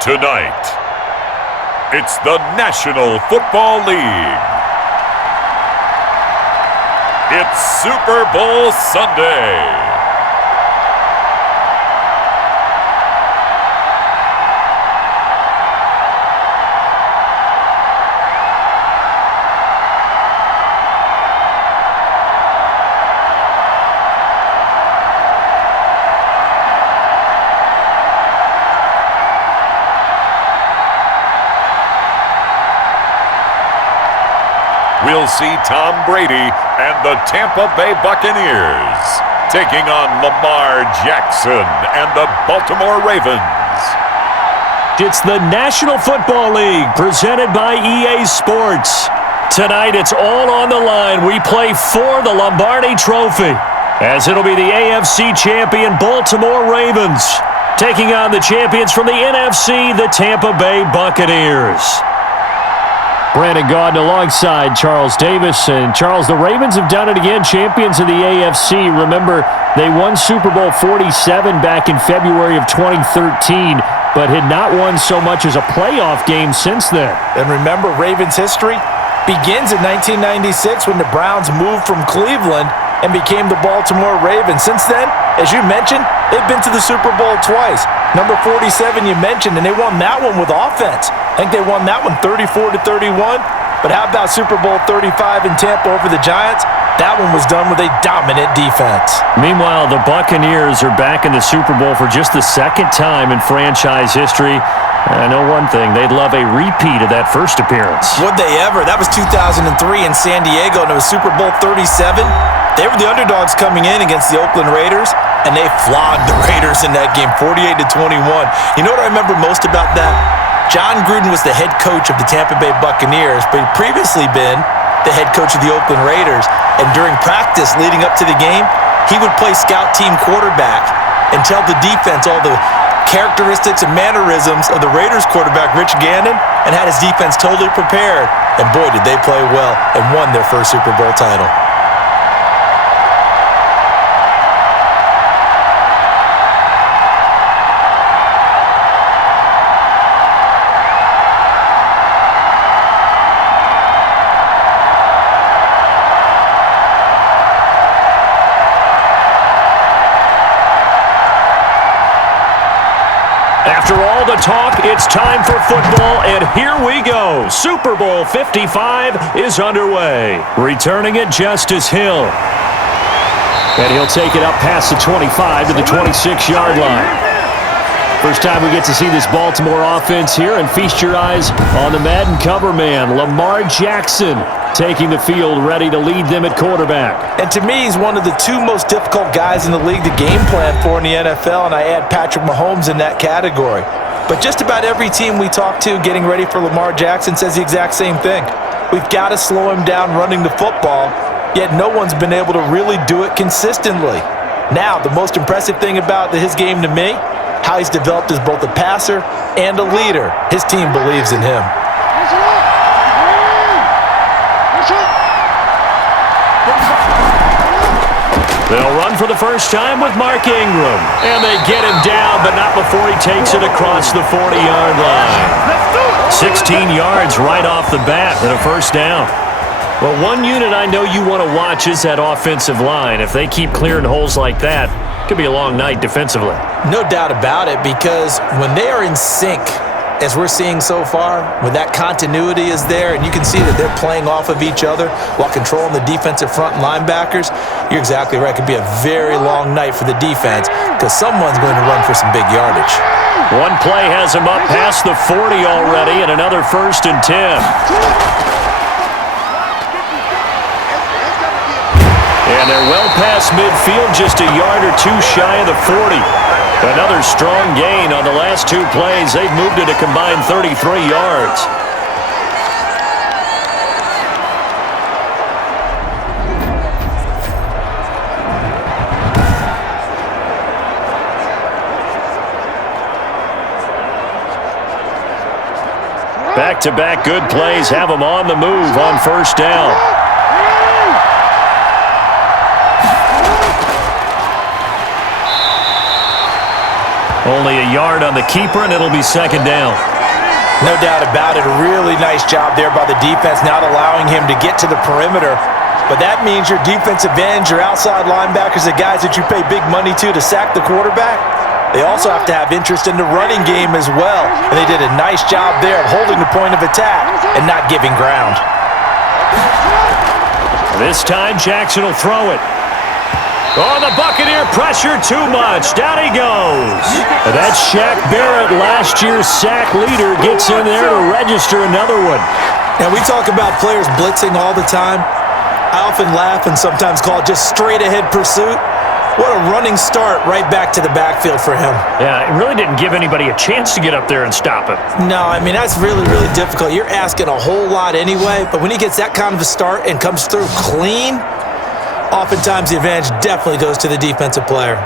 Tonight, it's the National Football League. It's Super Bowl Sunday. We'll see Tom Brady and the Tampa Bay Buccaneers taking on Lamar Jackson and the Baltimore Ravens. It's the National Football League presented by EA Sports. Tonight it's all on the line. We play for the Lombardi Trophy, as it'll be the AFC champion Baltimore Ravens taking on the champions from the NFC, the Tampa Bay Buccaneers. Brandon Gaudin alongside Charles Davis. And Charles, the Ravens have done it again, champions of the AFC. Remember, they won Super Bowl 47 back in February of 2013, but had not won so much as a playoff game since then. And remember, Ravens history begins in 1996 when the Browns moved from Cleveland and became the Baltimore Ravens. Since then, as you mentioned, they've been to the Super Bowl twice. Number 47 you mentioned, and they won that one with offense. I think they won that one 34-31. But how about Super Bowl 35 in Tampa over the Giants? That one was done with a dominant defense. Meanwhile, the Buccaneers are back in the Super Bowl for just the second time in franchise history. I know one thing, they'd love a repeat of that first appearance. Would they ever? That was 2003 in San Diego, and it was Super Bowl 37. They were the underdogs coming in against the Oakland Raiders, and they flogged the Raiders in that game, 48-21. You know what I remember most about that? John Gruden was the head coach of the Tampa Bay Buccaneers, but he'd previously been the head coach of the Oakland Raiders. And during practice leading up to the game, he would play scout team quarterback and tell the defense all the characteristics and mannerisms of the Raiders quarterback, Rich Gannon, and had his defense totally prepared. And boy, did they play well and won their first Super Bowl title. After all the talk, it's time for football, and here we go. Super Bowl 55 is underway. Returning it, Justice Hill. And he'll take it up past the 25 to the 26-yard line. First time we get to see this Baltimore offense here, and feast your eyes on the Madden cover man, Lamar Jackson, taking the field, ready to lead them at quarterback. And to me, he's one of the two most difficult guys in the league to game plan for in the NFL, and I add Patrick Mahomes in that category. But just about every team we talk to getting ready for Lamar Jackson says the exact same thing. We've got to slow him down running the football, yet no one's been able to really do it consistently. Now, the most impressive thing about his game to me, how he's developed as both a passer and a leader. His team believes in him. They'll run for the first time with Mark Ingram. And they get him down, but not before he takes it across the 40-yard line. 16 yards right off the bat and a first down. Well, one unit I know you want to watch is that offensive line. If they keep clearing holes like that, it could be a long night defensively. No doubt about it, because when they are in sync, as we're seeing so far, when that continuity is there and you can see that they're playing off of each other while controlling the defensive front and linebackers, you're exactly right. It could be a very long night for the defense because someone's going to run for some big yardage. One play has him up past the 40 already, and another 1st and 10. And they're well past midfield, just a yard or two shy of the 40. Another strong gain on the last two plays. They've moved it a combined 33 yards. Back-to-back good plays have them on the move on first down. Only a yard on the keeper, and it'll be second down. No doubt about it. A really nice job there by the defense, not allowing him to get to the perimeter. But that means your defensive ends, your outside linebackers, the guys that you pay big money to sack the quarterback, they also have to have interest in the running game as well. And they did a nice job there of holding the point of attack and not giving ground. This time, Jackson will throw it. Oh, the Buccaneer pressure too much. Down he goes. And that's Shaq Barrett, last year's sack leader, gets in there to register another one. Now, we talk about players blitzing all the time. I often laugh and sometimes call it just straight-ahead pursuit. What a running start right back to the backfield for him. Yeah, it really didn't give anybody a chance to get up there and stop him. No, I mean, that's really, really difficult. You're asking a whole lot anyway, but when he gets that kind of a start and comes through clean, oftentimes the advantage definitely goes to the defensive player.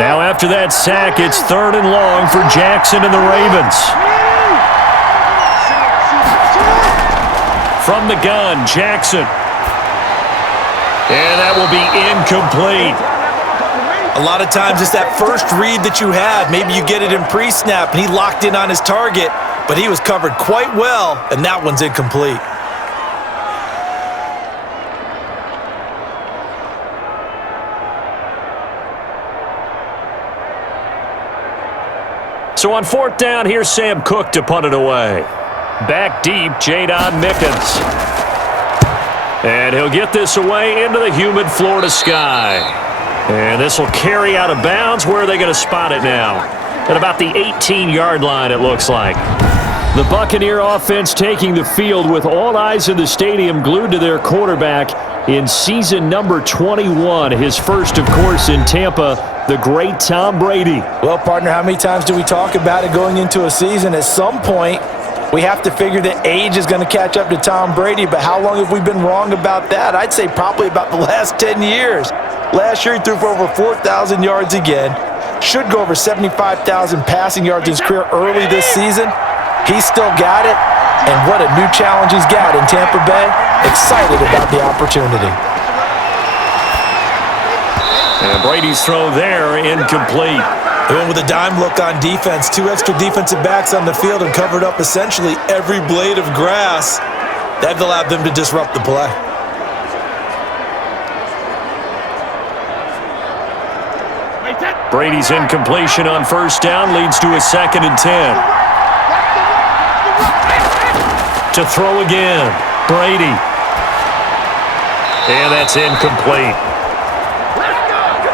Now after that sack, it's 3rd and long for Jackson and the Ravens. From the gun, Jackson. And that will be incomplete. A lot of times it's that first read that you have. Maybe you get it in pre-snap, and he locked in on his target, but he was covered quite well, and that one's incomplete. So on 4th down, here's Sam Cook to punt it away. Back deep, Jadon Mickens. And he'll get this away into the humid Florida sky. And this will carry out of bounds. Where are they going to spot it now? At about the 18-yard line, it looks like. The Buccaneer offense taking the field with all eyes in the stadium glued to their quarterback in season number 21. His first, of course, in Tampa, the great Tom Brady. Well, partner, how many times do we talk about it going into a season? At some point, we have to figure that age is going to catch up to Tom Brady, but how long have we been wrong about that? I'd say probably about the last 10 years. Last year, he threw for over 4,000 yards again. Should go over 75,000 passing yards in his career early this season. He's still got it, and what a new challenge he's got in Tampa Bay. Excited about the opportunity. And Brady's throw there, incomplete. They went with a dime look on defense. 2 extra defensive backs on the field and covered up essentially every blade of grass. That allowed them to disrupt the play. Brady's incompletion on 1st down leads to a 2nd and 10. To throw again, Brady. And that's incomplete.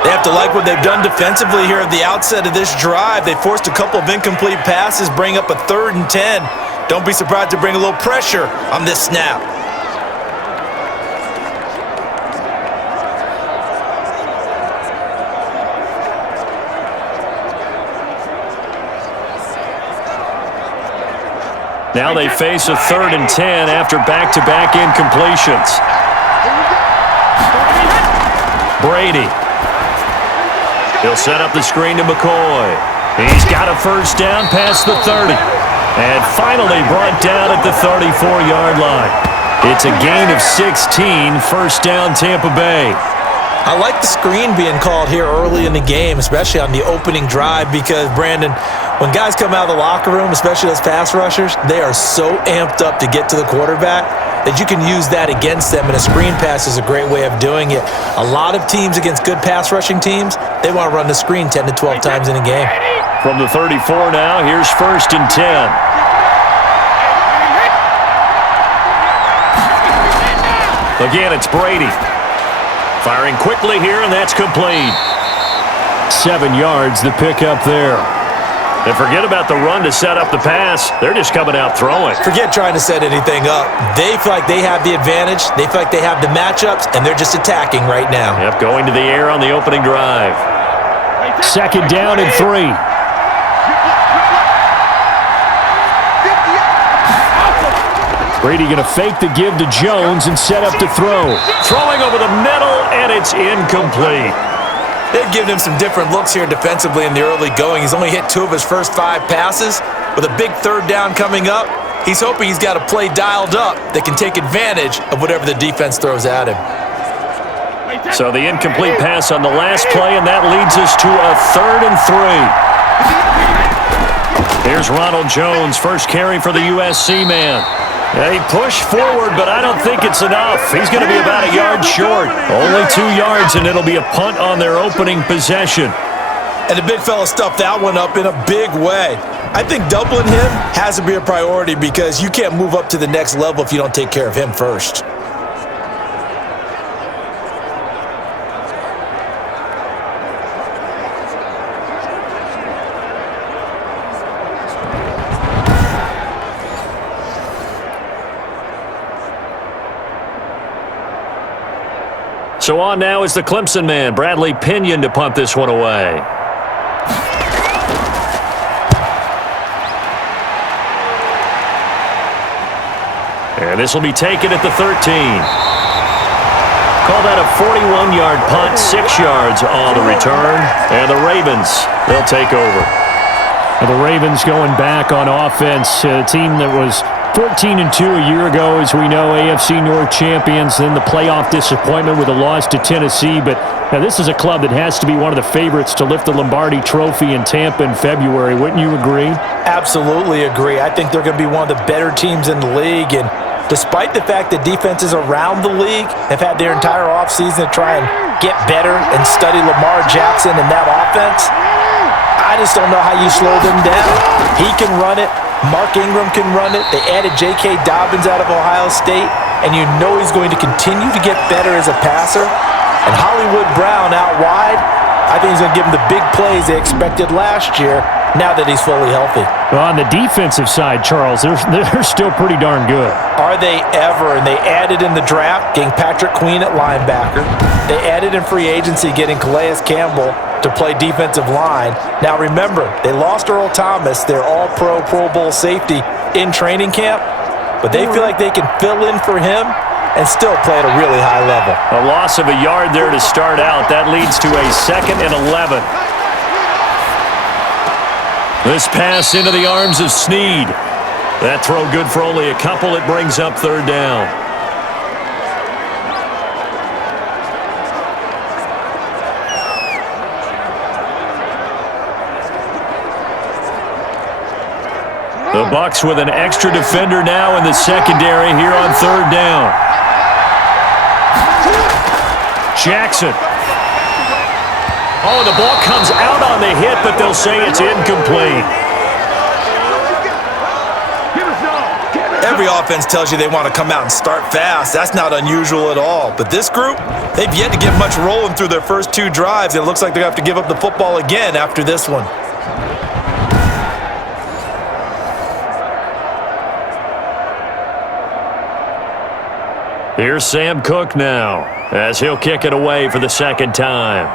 They have to like what they've done defensively here at the outset of this drive. They forced a couple of incomplete passes, bring up a 3rd and 10. Don't be surprised to bring a little pressure on this snap. Now they face a 3rd and 10 after back-to-back incompletions. Brady. He'll set up the screen to McCoy. He's got a 1st down past the 30. And finally brought down at the 34-yard line. It's a gain of 16, 1st down Tampa Bay. I like the screen being called here early in the game, especially on the opening drive, because, Brandon, when guys come out of the locker room, especially those pass rushers, they are so amped up to get to the quarterback that you can use that against them, and a screen pass is a great way of doing it. A lot of teams against good pass rushing teams, they want to run the screen 10 to 12 times in a game. From the 34 now, here's 1st and 10. Again, it's Brady. Firing quickly here, and that's complete. 7 yards, the pickup there. And forget about the run to set up the pass. They're just coming out throwing. Forget trying to set anything up. They feel like they have the advantage. They feel like they have the matchups, and they're just attacking right now. Yep, going to the air on the opening drive. 2nd down and 3. Brady going to fake the give to Jones and set up to throw. Throwing over the middle, and it's incomplete. They've given him some different looks here defensively in the early going. He's only hit 2 of his first 5 passes. With a big 3rd down coming up, he's hoping he's got a play dialed up that can take advantage of whatever the defense throws at him. So the incomplete pass on the last play, and that leads us to a 3rd and 3. Here's Ronald Jones, first carry for the USC man. Yeah, he pushed forward, but I don't think it's enough. He's going to be about a yard short. Only 2 yards, and it'll be a punt on their opening possession. And the big fella stuffed that one up in a big way. I think doubling him has to be a priority because you can't move up to the next level if you don't take care of him first. So on now is the Clemson man, Bradley Pinion, to punt this one away. And this will be taken at the 13. Call that a 41-yard punt, 6 yards on the return. And the Ravens, they'll take over. The Ravens going back on offense, a team that was 14-2 a year ago, as we know, AFC North champions, then the playoff disappointment with a loss to Tennessee. But now this is a club that has to be one of the favorites to lift the Lombardi Trophy in Tampa in February. Wouldn't you agree? Absolutely agree. I think they're going to be one of the better teams in the league. And despite the fact that defenses around the league have had their entire offseason to try and get better and study Lamar Jackson and that offense, I just don't know how you slow them down. He can run it. Mark Ingram can run it. They added J.K. Dobbins out of Ohio State, and you know he's going to continue to get better as a passer. And Hollywood Brown out wide, I think he's going to give them the big plays they expected last year now that he's fully healthy. Well, on the defensive side, Charles, they're still pretty darn good. Are they ever? And they added in the draft, getting Patrick Queen at linebacker. They added in free agency, getting Calais Campbell to play defensive line. Now remember, they lost Earl Thomas, their all-pro Pro Bowl safety, in training camp, but they feel like they can fill in for him and still play at a really high level. A loss of a yard there to start out. That leads to a 2nd and 11. This pass into the arms of Snead. That throw good for only a couple. It brings up 3rd down. The Bucs with an extra defender now in the secondary here on 3rd down. Jackson. Oh, the ball comes out on the hit, but they'll say it's incomplete. Every offense tells you they want to come out and start fast. That's not unusual at all. But this group, they've yet to get much rolling through their first 2 drives. It looks like they're going to have to give up the football again after this one. Here's Sam Cook now, as he'll kick it away for the 2nd time.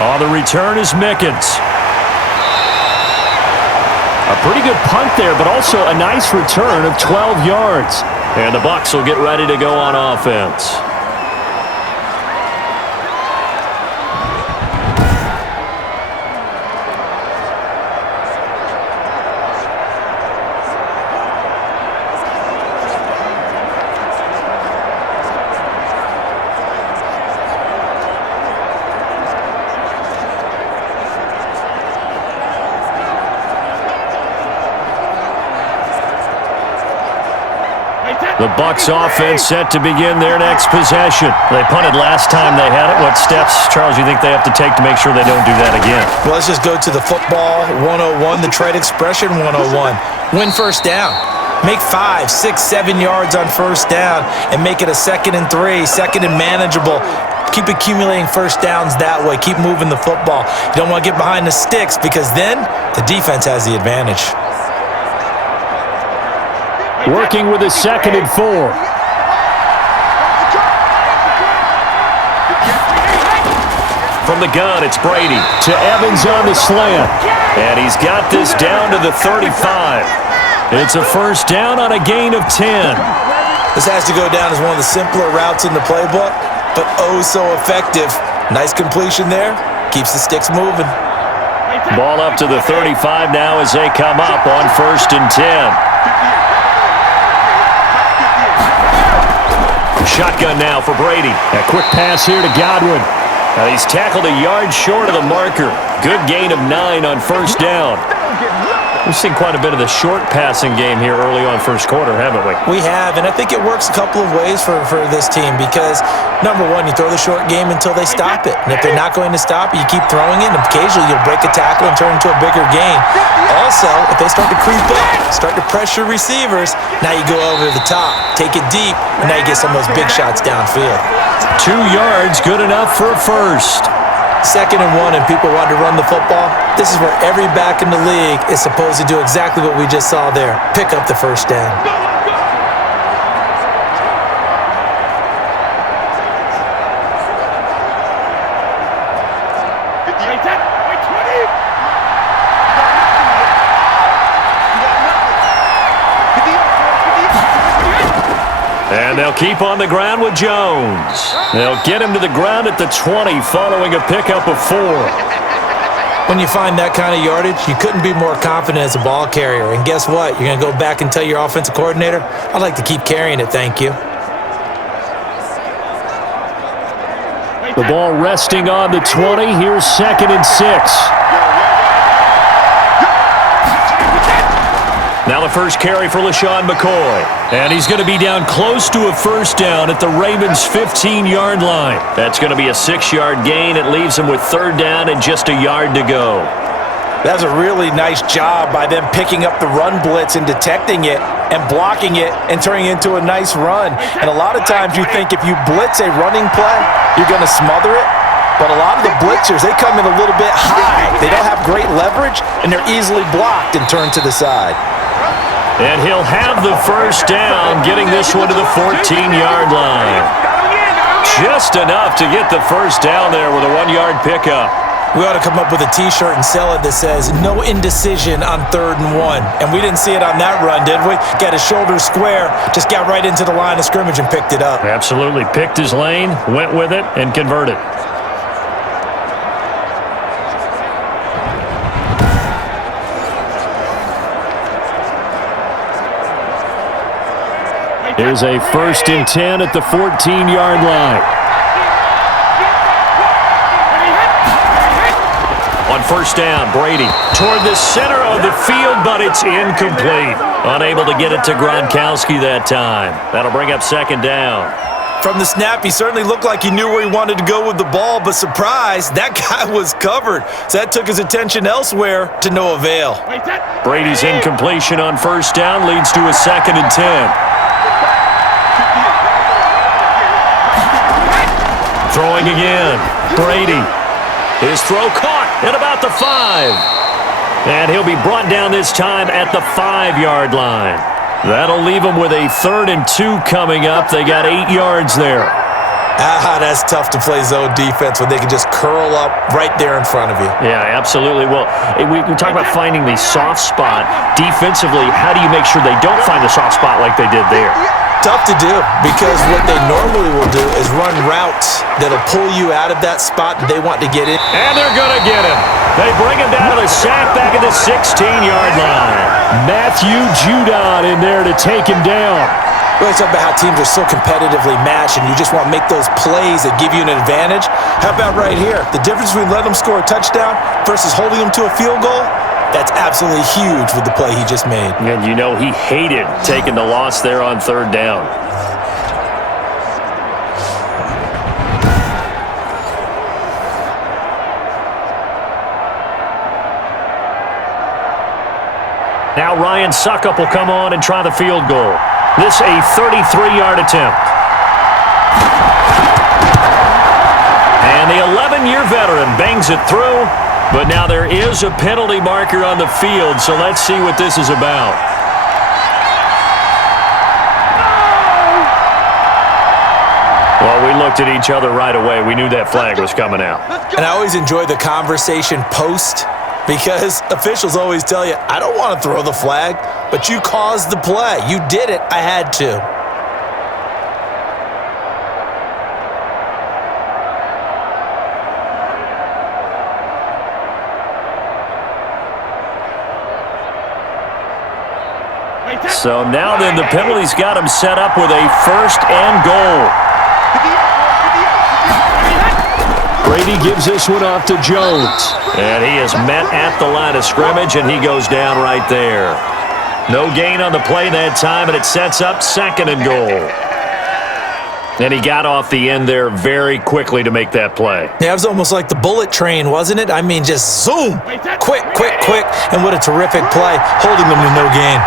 On the return is Mickens. A pretty good punt there, but also a nice return of 12 yards. And the Bucs will get ready to go on offense. The Bucs offense set to begin their next possession. They punted last time they had it. What steps, Charles, you think they have to take to make sure they don't do that again? Well, let's just go to the football 101, the trade expression 101. Win first down. Make 5, 6, 7 yards on first down and make it a 2nd and 3, 2nd and manageable. Keep accumulating first downs that way. Keep moving the football. You don't want to get behind the sticks because then the defense has the advantage. Working with a 2nd and 4. From the gun, it's Brady to Evans on the slant. And he's got this down to the 35. It's a first down on a gain of 10. This has to go down as one of the simpler routes in the playbook, but oh so effective. Nice completion there. Keeps the sticks moving. Ball up to the 35 now as they come up on 1st and 10. shotgun now for Brady. A quick pass here to Godwin. He's tackled a yard short of the marker. Good gain of 9 on first down. We've seen quite a bit of the short passing game here early on first quarter, haven't we? We have, and I think it works a couple of ways for this team because, number one, you throw the short game until they stop it. And if they're not going to stop it, you keep throwing it, and occasionally you'll break a tackle and turn into a bigger gain. Also, if they start to creep up, start to pressure receivers, now you go over the top, take it deep, and now you get some of those big shots downfield. 2 yards, good enough for a first. 2nd and 1 and people want to run the football. This is where every back in the league is supposed to do exactly what we just saw there. Pick up the first down. And they'll keep on the ground with Jones. They'll get him to the ground at the 20 following a pickup of 4. When you find that kind of yardage, you couldn't be more confident as a ball carrier. And guess what? You're going to go back and tell your offensive coordinator, I'd like to keep carrying it, thank you. The ball resting on the 20. Here's 2nd and 6. Now the first carry for LaShawn McCoy. And he's going to be down close to a first down at the Ravens' 15-yard line. That's going to be a 6-yard gain. It leaves him with 3rd down and just a yard to go. That's a really nice job by them picking up the run blitz and detecting it and blocking it and turning it into a nice run. And a lot of times you think if you blitz a running play, you're going to smother it. But a lot of the blitzers, they come in a little bit high. They don't have great leverage, and they're easily blocked and turned to the side. And he'll have the first down, getting this one to the 14-yard line. Just enough to get the first down there with a 1-yard pickup. We ought to come up with a T-shirt and sell it that says, no indecision on 3rd and 1. And we didn't see it on that run, did we? Got his shoulders square, just got right into the line of scrimmage and picked it up. Absolutely. Picked his lane, went with it, and converted. Here's a 1st and 10 at the 14-yard line. On first down, Brady toward the center of the field, but it's incomplete. Unable to get it to Gronkowski that time. That'll bring up 2nd down. From the snap, he certainly looked like he knew where he wanted to go with the ball, but surprise, that guy was covered. So that took his attention elsewhere to no avail. Brady's incompletion on first down leads to a 2nd and 10. Throwing again. Brady. His throw caught at about the 5. And he'll be brought down this time at the 5-yard line. That'll leave him with a 3rd and 2 coming up. They got 8 yards there. That's tough to play zone defense when they can just curl up right there in front of you. Yeah, absolutely. Well, we talk about finding the soft spot. Defensively, how do you make sure they don't find the soft spot like they did there? Tough to do because what they normally will do is run routes that'll pull you out of that spot that they want to get in. And they're going to get him. They bring him down to the sack back at the 16-yard line. Matthew Judon in there to take him down. We always talk about how teams are so competitively matched and you just want to make those plays that give you an advantage. How about right here? The difference between letting them score a touchdown versus holding them to a field goal, that's absolutely huge with the play he just made. And you know he hated taking the loss there on 3rd down. Now Ryan Suckup will come on and try the field goal. This a 33-yard attempt. And the 11-year veteran bangs it through. But now there is a penalty marker on the field, so let's see what this is about. Well, we looked at each other right away. We knew that flag was coming out. And I always enjoy the conversation post because officials always tell you, I don't want to throw the flag, but you caused the play. You did it. I had to. So now then, the penalty's got him set up with a 1st and goal. Brady gives this one off to Jones. And he is met at the line of scrimmage, and he goes down right there. No gain on the play that time, and it sets up 2nd and goal. And he got off the end there very quickly to make that play. Yeah, it was almost like the bullet train, wasn't it? I mean, just zoom. Quick, quick, quick. And what a terrific play, holding them to no gain.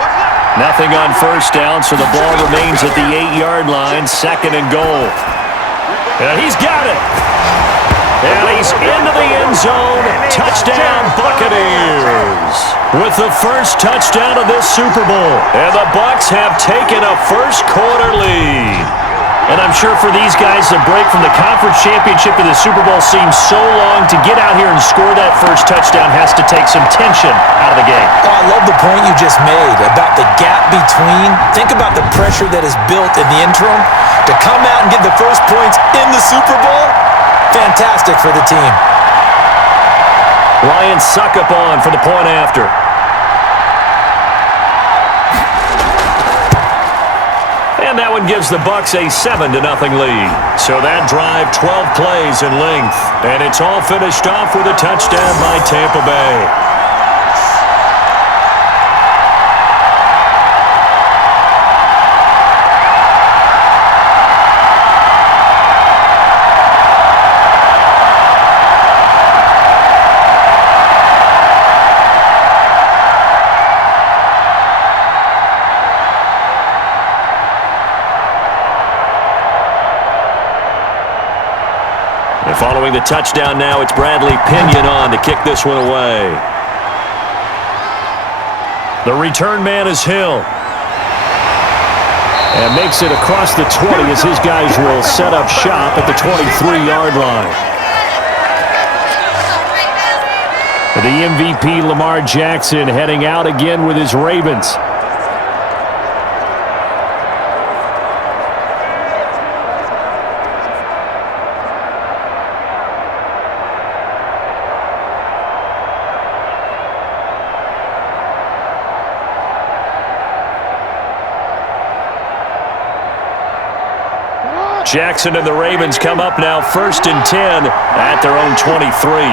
Nothing on 1st down, so the ball remains at the 8-yard line, 2nd and goal. And he's got it. And he's into the end zone. Touchdown, Buccaneers. With the first touchdown of this Super Bowl. And the Bucs have taken a first-quarter lead. And I'm sure for these guys, the break from the conference championship to the Super Bowl seems so long. To get out here and score that first touchdown has to take some tension out of the game. Oh, I love the point you just made about the gap between. Think about the pressure that is built in the interim. To come out and get the first points in the Super Bowl, fantastic for the team. Ryan Suckup on for the point after. And that one gives the Bucs a 7-0 lead. So that drive, 12 plays in length. And it's all finished off with a touchdown by Tampa Bay. Following the touchdown now, it's Bradley Pinion on to kick this one away. The return man is Hill. And makes it across the 20 as his guys will set up shop at the 23-yard line. The MVP, Lamar Jackson, heading out again with his Ravens. Jackson and the Ravens come up now 1st and 10 at their own 23.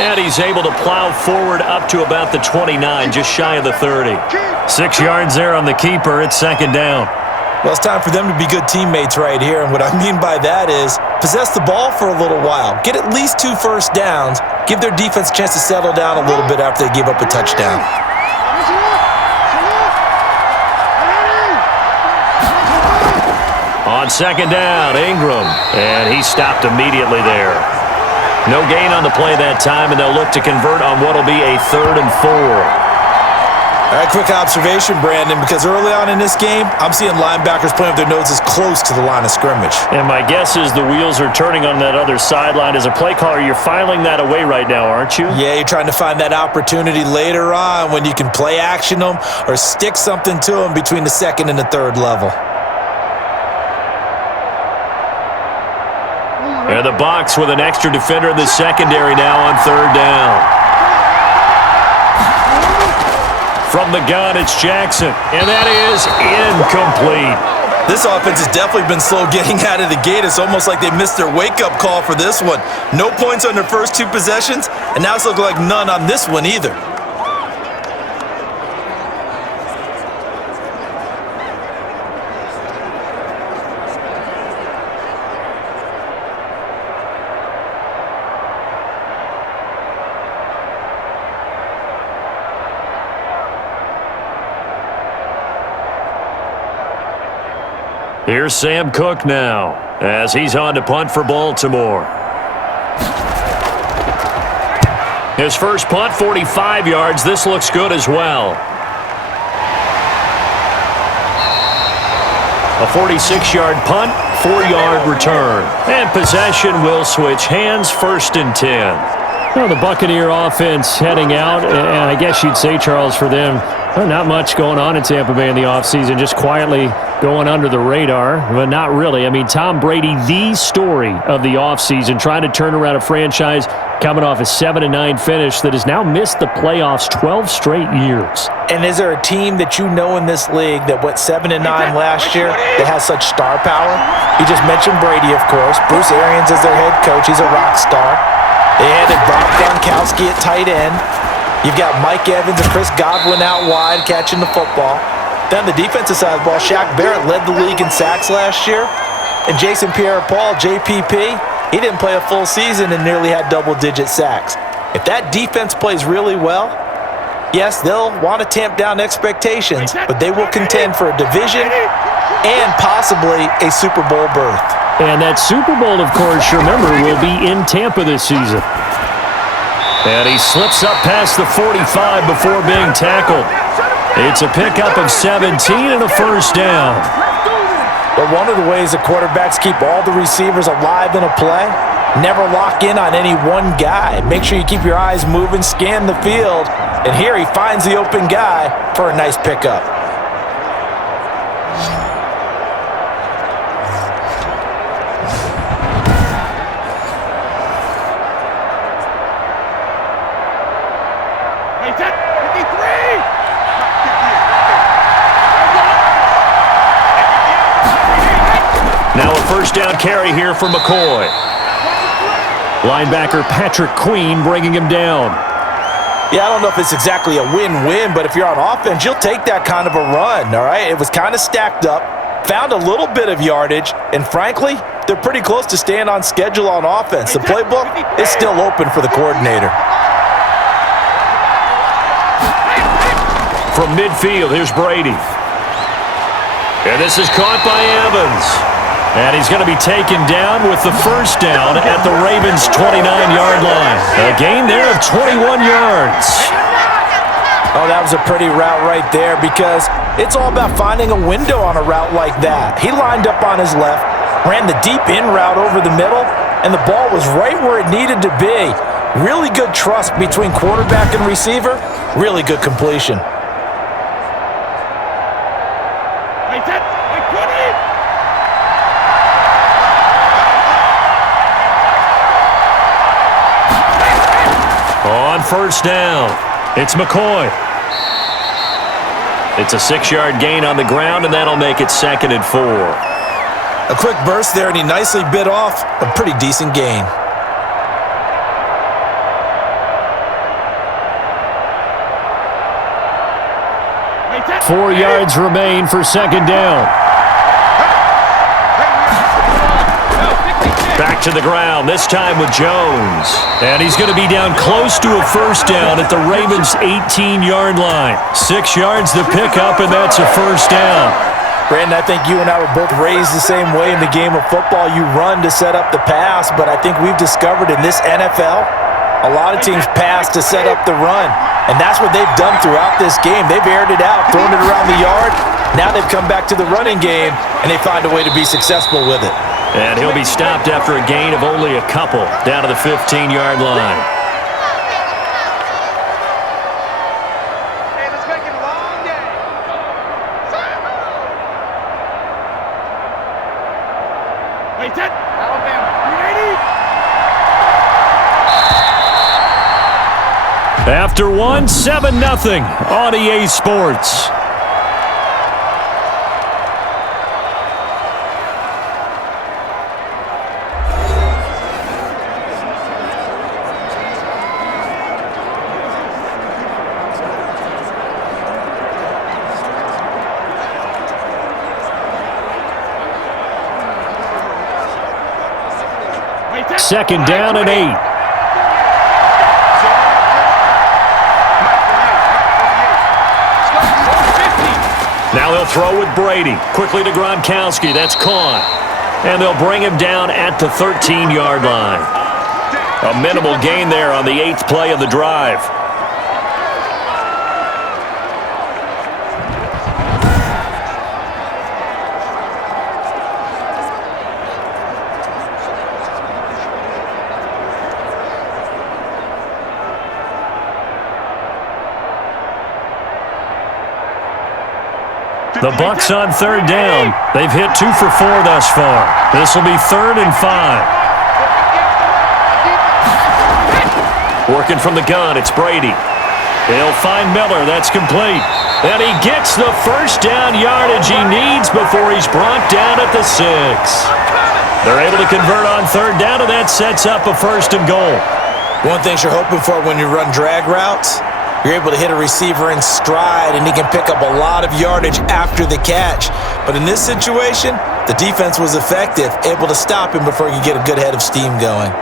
And he's able to plow forward up to about the 29, just shy of the 30. 6 yards there on the keeper. It's 2nd down. Well, it's time for them to be good teammates right here. And what I mean by that is possess the ball for a little while. Get at least 2 first downs. Give their defense a chance to settle down a little bit after they give up a touchdown. On 2nd down, Ingram. And he stopped immediately there. No gain on the play that time, and they'll look to convert on what will be a 3rd and 4. All right, quick observation, Brandon, because early on in this game, I'm seeing linebackers playing with their noses close to the line of scrimmage. And my guess is the wheels are turning on that other sideline. As a play caller, you're filing that away right now, aren't you? Yeah, you're trying to find that opportunity later on when you can play action them or stick something to them between the 2nd and the 3rd level. And the Bucs with an extra defender in the secondary now on 3rd down. From the gun, it's Jackson. And that is incomplete. This offense has definitely been slow getting out of the gate. It's almost like they missed their wake-up call for this one. No points on their first 2 possessions, and now it's looking like none on this one either. Here's Sam Cook now as he's on to punt for Baltimore. His first punt, 45 yards. This looks good as well. A 46-yard punt, 4-yard return. And possession will switch hands, 1st and 10. Well, the Buccaneer offense heading out, and I guess you'd say, Charles, for them, not much going on in Tampa Bay in the offseason, just quietly going under the radar, but not really. I mean, Tom Brady, the story of the offseason, trying to turn around a franchise coming off a 7-9 finish that has now missed the playoffs 12 straight years. And is there a team that you know in this league that went 7-9 last year that has such star power? You just mentioned Brady, of course. Bruce Arians is their head coach. He's a rock star. They added Bob Gronkowski at tight end. You've got Mike Evans and Chris Godwin out wide catching the football. Then the defensive side of the ball, Shaq Barrett led the league in sacks last year. And Jason Pierre-Paul, JPP, he didn't play a full season and nearly had double-digit sacks. If that defense plays really well, yes, they'll want to tamp down expectations, but they will contend for a division and possibly a Super Bowl berth. And that Super Bowl, of course, remember, will be in Tampa this season. And he slips up past the 45 before being tackled. It's a pickup of 17 and a first down. But one of the ways the quarterbacks keep all the receivers alive in a play, never lock in on any one guy. Make sure you keep your eyes moving, scan the field, and here he finds the open guy for a nice pickup. Now a first down carry here for McCoy. Linebacker Patrick Queen bringing him down. Yeah, I don't know if it's exactly a win-win, but if you're on offense, you'll take that kind of a run, all right? It was kind of stacked up, found a little bit of yardage, and frankly, they're pretty close to staying on schedule on offense. The playbook is still open for the coordinator. From midfield, here's Brady. And this is caught by Evans. And he's going to be taken down with the first down at the Ravens' 29-yard line. A gain there of 21 yards. Oh, that was a pretty route right there because it's all about finding a window on a route like that. He lined up on his left, ran the deep in route over the middle, and the ball was right where it needed to be. Really good trust between quarterback and receiver. Really good completion. On first down, it's McCoy. It's a 6-yard gain on the ground, and that'll make it 2nd and 4. A quick burst there, and he nicely bit off a pretty decent gain. Four yards remain for second down. Back to the ground, this time with Jones. And he's going to be down close to a first down at the Ravens' 18-yard line. 6 yards the pickup, and that's a first down. Brandon, I think you and I were both raised the same way in the game of football. You run to set up the pass, but I think we've discovered in this NFL, a lot of teams pass to set up the run. And that's what they've done throughout this game. They've aired it out, thrown it around the yard. Now they've come back to the running game, and they find a way to be successful with it. And he'll be stopped after a gain of only a couple down to the 15-yard line. Hey, let's make it a long game. Wait, set. Alabama, you ready? After one, 7-0 on EA Sports. Second down and 8. Now they'll throw with Brady. Quickly to Gronkowski. That's caught. And they'll bring him down at the 13-yard line. A minimal gain there on the 8th play of the drive. The Bucs on third down. They've hit 2 for 4 thus far. This will be 3rd and 5. Working from the gun, it's Brady. He'll find Miller. That's complete. And he gets the first down yardage he needs before he's brought down at the 6. They're able to convert on third down, and that sets up a 1st and goal. One thing you're hoping for when you run drag routes, you're able to hit a receiver in stride, and he can pick up a lot of yardage after the catch. But in this situation, the defense was effective, able to stop him before he could get a good head of steam going.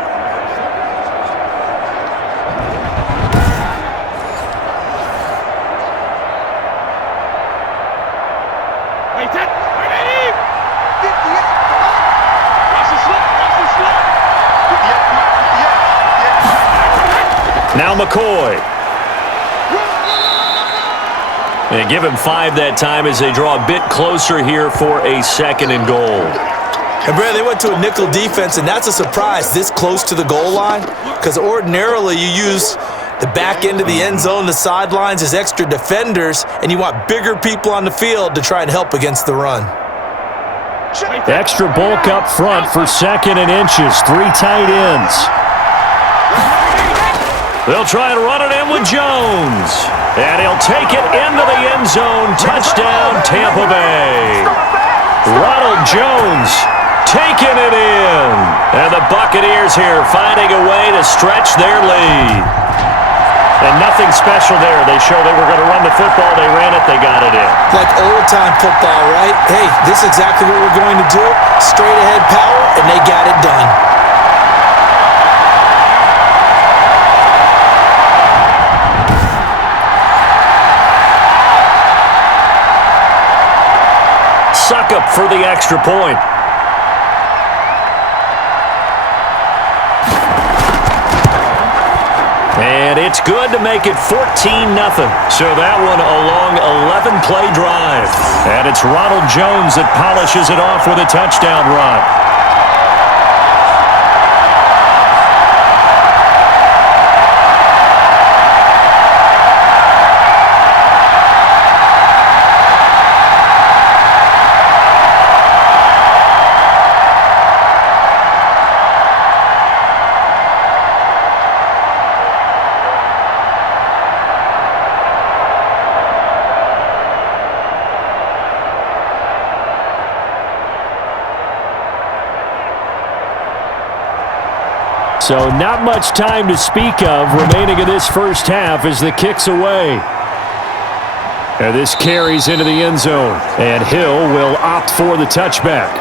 Now McCoy. And give him 5 that time as they draw a bit closer here for a 2nd and goal. And, Brad, they went to a nickel defense, and that's a surprise this close to the goal line, because ordinarily you use the back end of the end zone, the sidelines as extra defenders, and you want bigger people on the field to try and help against the run. Extra bulk up front for 2nd and inches. 3 tight ends. They'll try and run it in with Jones. And he'll take it into the end zone. Touchdown, Tampa Bay. Ronald Jones taking it in. And the Buccaneers here finding a way to stretch their lead. And nothing special there. They showed they were going to run the football. They ran it. They got it in. Like old-time football, right? Hey, this is exactly what we're going to do. Straight-ahead power, and they got it done. Suck up for the extra point. And it's good to make it 14-0. So that one a long 11-play drive. And it's Ronald Jones that polishes it off with a touchdown run. So not much time to speak of remaining in this first half as the kick's away. And this carries into the end zone. And Hill will opt for the touchback.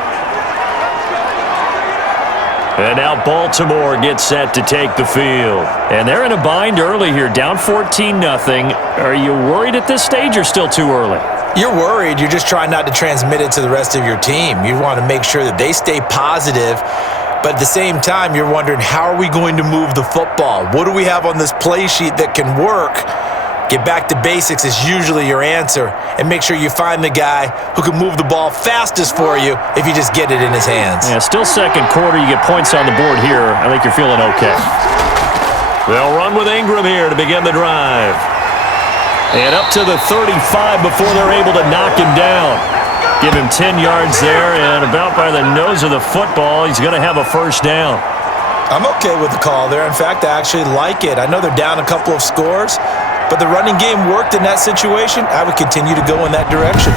And now Baltimore gets set to take the field. And they're in a bind early here, down 14-0. Are you worried at this stage or still too early? You're worried. You're just trying not to transmit it to the rest of your team. You want to make sure that they stay positive. But at the same time, you're wondering, how are we going to move the football? What do we have on this play sheet that can work? Get back to basics is usually your answer. And make sure you find the guy who can move the ball fastest for you if you just get it in his hands. Yeah, still second quarter. You get points on the board here. I think you're feeling okay. They'll run with Ingram here to begin the drive. And up to the 35 before they're able to knock him down. Give him 10 yards there, and about by the nose of the football, he's going to have a first down. I'm okay with the call there. In fact, I actually like it. I know they're down a couple of scores, but the running game worked in that situation. I would continue to go in that direction.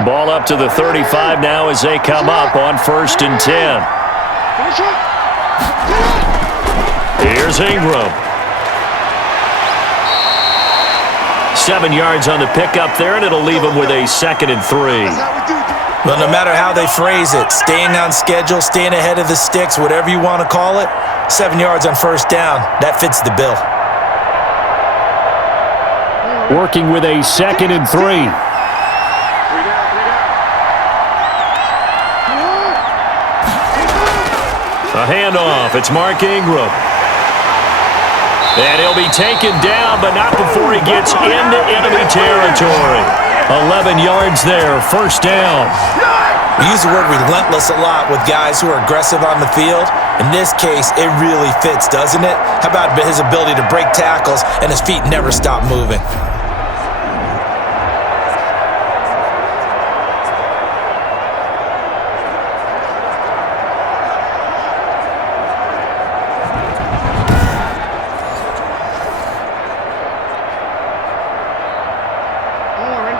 Ball up to the 35 now as they come up on 1st and 10. Here's Ingram. 7 yards on the pickup there, and it'll leave him with a 2nd and 3. Well, no matter how they phrase it, staying on schedule, staying ahead of the sticks, whatever you want to call it, 7 yards on first down, that fits the bill. Working with a 2nd and 3. A handoff. It's Mark Ingram. And he'll be taken down, but not before he gets into enemy territory. 11 yards there, first down. We use the word relentless a lot with guys who are aggressive on the field. In this case, it really fits, doesn't it? How about his ability to break tackles and his feet never stop moving?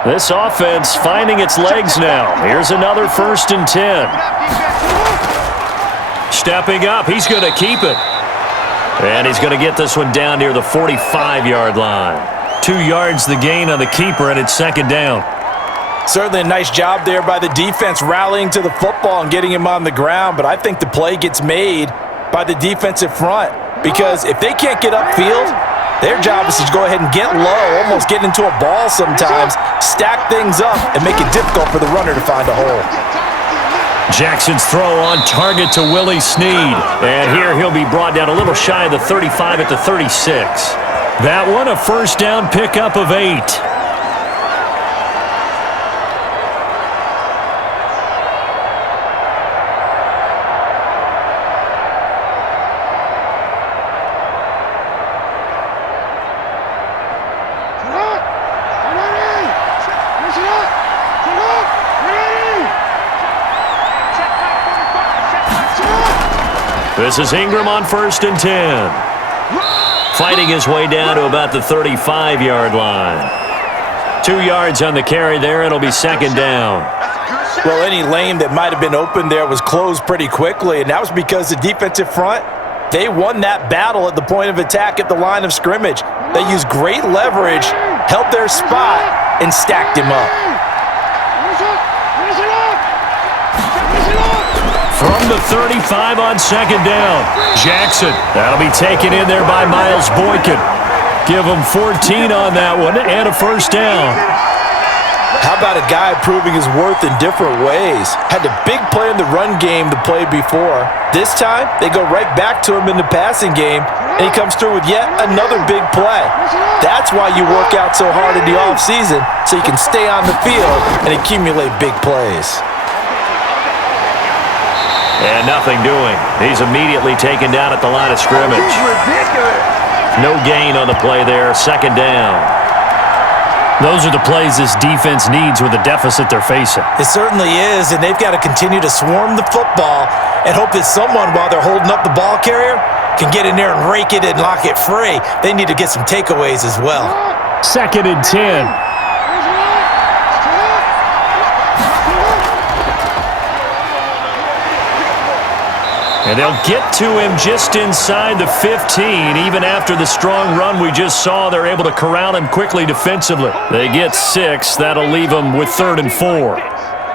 This offense finding its legs now. Here's another 1st and 10. Stepping up, he's going to keep it. And he's going to get this one down near the 45-yard line. 2 yards the gain on the keeper, and it's 2nd down. Certainly a nice job there by the defense rallying to the football and getting him on the ground, but I think the play gets made by the defensive front because if they can't get upfield, their job is to go ahead and get low, almost get into a ball sometimes, stack things up, and make it difficult for the runner to find a hole. Jackson's throw on target to Willie Snead. And here he'll be brought down a little shy of the 35 at the 36. That one a 1st down pickup of 8. This is Ingram on 1st and 10. Fighting his way down to about the 35-yard line. 2 yards on the carry there. It'll be 2nd down. Well, any lane that might have been open there was closed pretty quickly, and that was because the defensive front, they won that battle at the point of attack at the line of scrimmage. They used great leverage, held their spot, and stacked him up. From the 35 on 2nd down. Jackson. That'll be taken in there by Miles Boykin. Give him 14 on that one and a 1st down. How about a guy proving his worth in different ways? Had a big play in the run game the play before. This time, they go right back to him in the passing game, and he comes through with yet another big play. That's why you work out so hard in the offseason, so you can stay on the field and accumulate big plays. And nothing doing. He's immediately taken down at the line of scrimmage. No gain on the play there. 2nd down. Those are the plays this defense needs with the deficit they're facing. It certainly is, and they've got to continue to swarm the football and hope that someone, while they're holding up the ball carrier, can get in there and rake it and lock it free. They need to get some takeaways as well. 2nd and 10. And they'll get to him just inside the 15. Even after the strong run we just saw, they're able to corral him quickly defensively. They get 6. That'll leave them with 3rd and 4.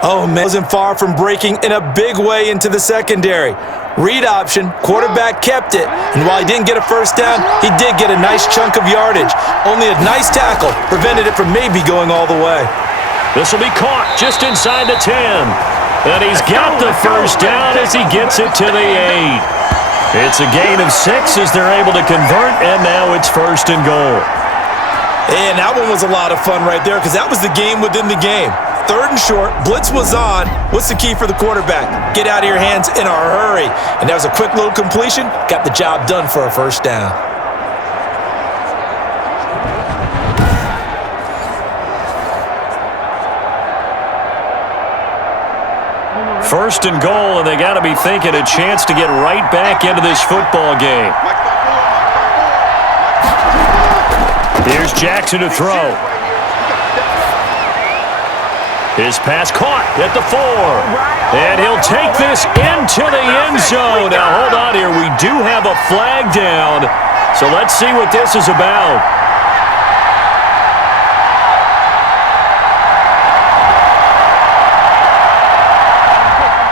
Oh, man, wasn't far from breaking in a big way into the secondary. Read option, quarterback kept it, and while he didn't get a 1st down, he did get a nice chunk of yardage. Only a nice tackle prevented it from maybe going all the way. This will be caught just inside the 10. And he's got the 1st down as he gets it to the 8. It's a gain of 6 as they're able to convert, and now it's 1st and goal. And that one was a lot of fun right there because that was the game within the game. 3rd and short, blitz was on. What's the key for the quarterback? Get out of your hands in a hurry. And that was a quick little completion. Got the job done for a 1st down. First and goal, and they got to be thinking a chance to get right back into this football game. Here's Jackson to throw. His pass caught at the 4. And he'll take this into the end zone. Now, hold on here. We do have a flag down. So let's see what this is about.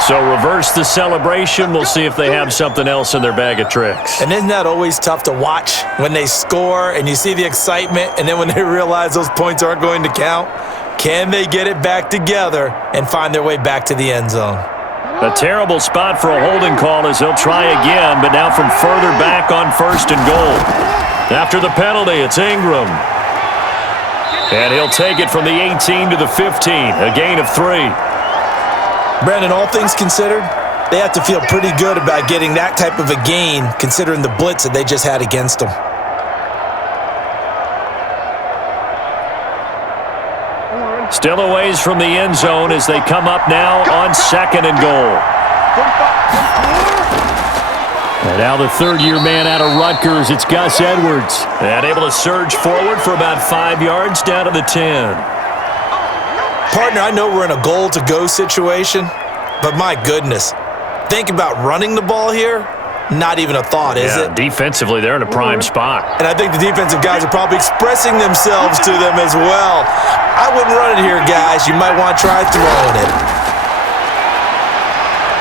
So reverse the celebration. We'll see if they have something else in their bag of tricks. And isn't that always tough to watch when they score and you see the excitement and then when they realize those points aren't going to count? Can they get it back together and find their way back to the end zone? A terrible spot for a holding call as he'll try again, but now from further back on 1st and goal. After the penalty, it's Ingram. And he'll take it from the 18 to the 15, a gain of 3. Brandon, all things considered, they have to feel pretty good about getting that type of a gain considering the blitz that they just had against them. Still a ways from the end zone as they come up now on 2nd and goal. And now the third-year man out of Rutgers, it's Gus Edwards. And able to surge forward for about 5 yards down to the 10. Partner, I know we're in a goal-to-go situation, but my goodness, think about running the ball here. Not even a thought, is it? Defensively, they're in a prime spot. And I think the defensive guys are probably expressing themselves to them as well. I wouldn't run it here, guys. You might want to try throwing it.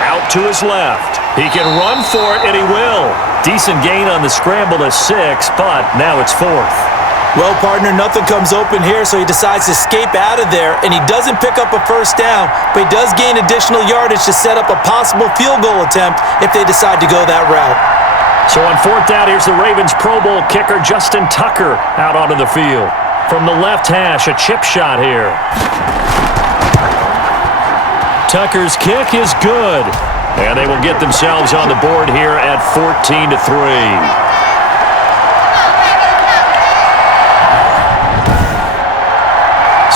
Out to his left. He can run for it, and he will. Decent gain on the scramble to 6, but now it's 4th. Well, partner, nothing comes open here, so he decides to escape out of there, and he doesn't pick up a first down, but he does gain additional yardage to set up a possible field goal attempt if they decide to go that route. So on 4th down, here's the Ravens Pro Bowl kicker Justin Tucker out onto the field. From the left hash, a chip shot here. Tucker's kick is good, and they will get themselves on the board here at 14-3.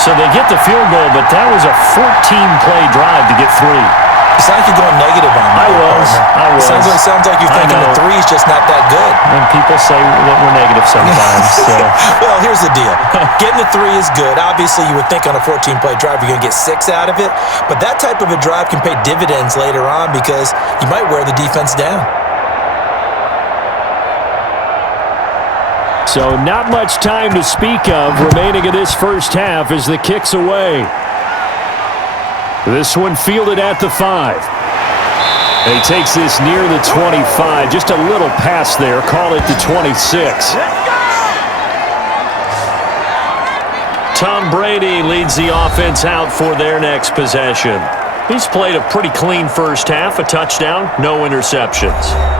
So they get the field goal, but that was a 14-play drive to get 3. It sounds like you're going negative on me. I was. It sounds like you're thinking the 3's just not that good. And people say that we're negative sometimes. So. Well, here's the deal. Getting the 3 is good. Obviously, you would think on a 14-play drive you're going to get 6 out of it. But that type of a drive can pay dividends later on because you might wear the defense down. So not much time to speak of remaining in this first half as the kick's away. This one fielded at the 5. And he takes this near the 25. Just a little pass there. Call it the 26. Tom Brady leads the offense out for their next possession. He's played a pretty clean first half, a touchdown, no interceptions.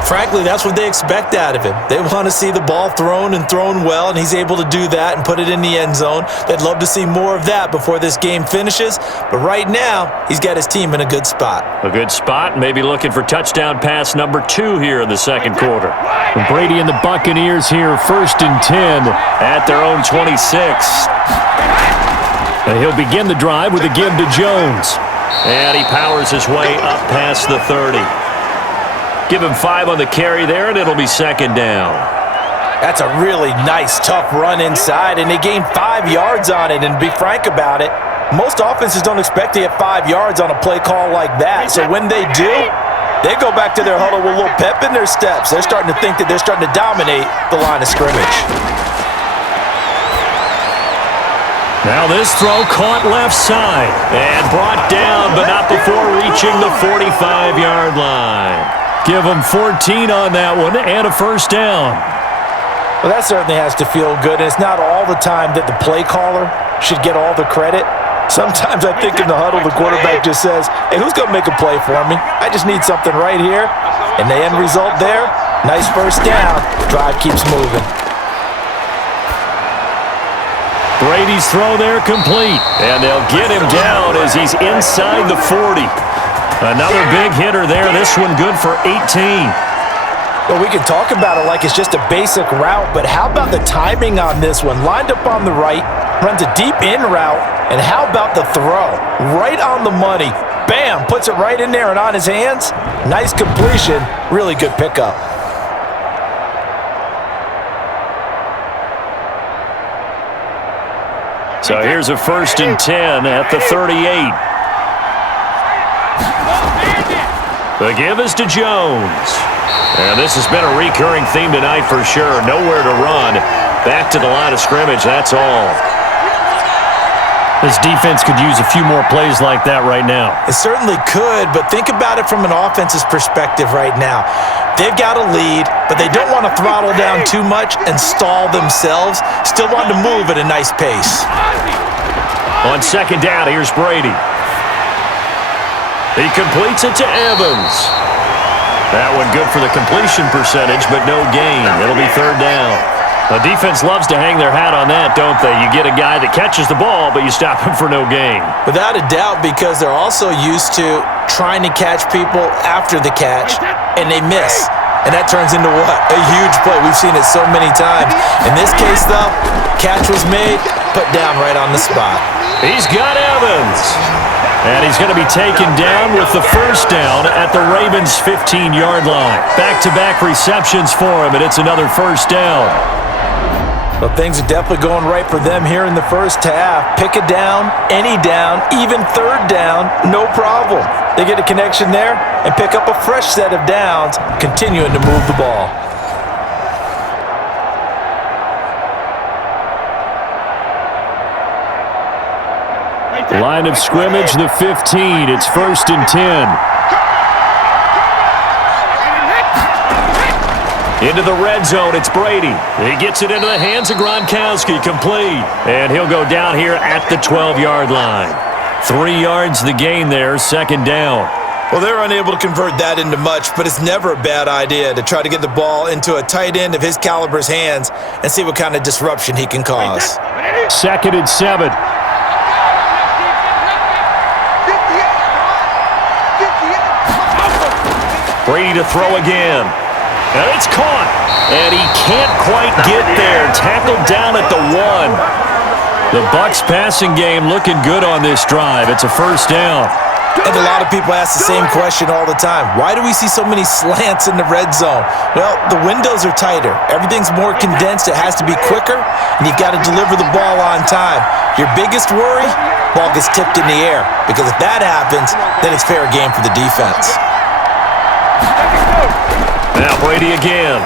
Frankly, that's what they expect out of him. They want to see the ball thrown and thrown well, and he's able to do that and put it in the end zone. They'd love to see more of that before this game finishes, but right now, he's got his team in a good spot. A good spot, maybe looking for touchdown pass number 2 here in the second quarter. And Brady and the Buccaneers here, 1st and 10 at their own 26. And he'll begin the drive with a give to Jones. And he powers his way up past the 30. Give him 5 on the carry there, and it'll be 2nd down. That's a really nice, tough run inside, and they gained 5 yards on it. And to be frank about it, most offenses don't expect to get 5 yards on a play call like that. So when they do, they go back to their huddle with a little pep in their steps. They're starting to think that they're starting to dominate the line of scrimmage. Now this throw caught left side and brought down, but not before reaching the 45-yard line. Give them 14 on that one and a first down. Well, that certainly has to feel good, and it's not all the time that the play caller should get all the credit. Sometimes I think in the huddle, the quarterback just says, hey, who's going to make a play for me? I just need something right here. And the end result there, nice first down. Drive keeps moving. Brady's throw there complete, and they'll get him down as he's inside the 40. Another big hitter there, this one good for 18. Well, we can talk about it like it's just a basic route, but how about the timing on this one? Lined up on the right, runs a deep in route, and how about the throw? Right on the money. Bam, puts it right in there and on his hands. Nice completion, really good pickup. So here's a 1st and 10 at the 38. The give is to Jones. And this has been a recurring theme tonight for sure. Nowhere to run. Back to the line of scrimmage, that's all. This defense could use a few more plays like that right now. It certainly could, but think about it from an offense's perspective right now. They've got a lead, but they don't want to throttle down too much and stall themselves. Still want to move at a nice pace. On 2nd down, here's Brady. He completes it to Evans. That one good for the completion percentage, but no gain. It'll be 3rd down. The defense loves to hang their hat on that, don't they? You get a guy that catches the ball, but you stop him for no gain. Without a doubt, because they're also used to trying to catch people after the catch, and they miss. And that turns into what? A huge play. We've seen it so many times. In this case, though, catch was made, put down right on the spot. He's got Evans. And he's going to be taken down with the first down at the Ravens' 15-yard line. Back-to-back receptions for him, and it's another first down. Well, things are definitely going right for them here in the first half. Pick a down, any down, even third down, no problem. They get a connection there and pick up a fresh set of downs, continuing to move the ball. Line of scrimmage, the 15. It's 1st and 10. Into the red zone, it's Brady. He gets it into the hands of Gronkowski, complete. And he'll go down here at the 12-yard line. 3 yards the gain there, second down. Well, they're unable to convert that into much, but it's never a bad idea to try to get the ball into a tight end of his caliber's hands and see what kind of disruption he can cause. 2nd and 7. Brady to throw again. And it's caught. And he can't quite get there. Tackled down at the 1. The Bucs passing game looking good on this drive. It's a first down. And a lot of people ask the same question all the time. Why do we see so many slants in the red zone? Well, the windows are tighter. Everything's more condensed. It has to be quicker, and you've got to deliver the ball on time. Your biggest worry? Ball gets tipped in the air. Because if that happens, then it's fair game for the defense. Now Brady again.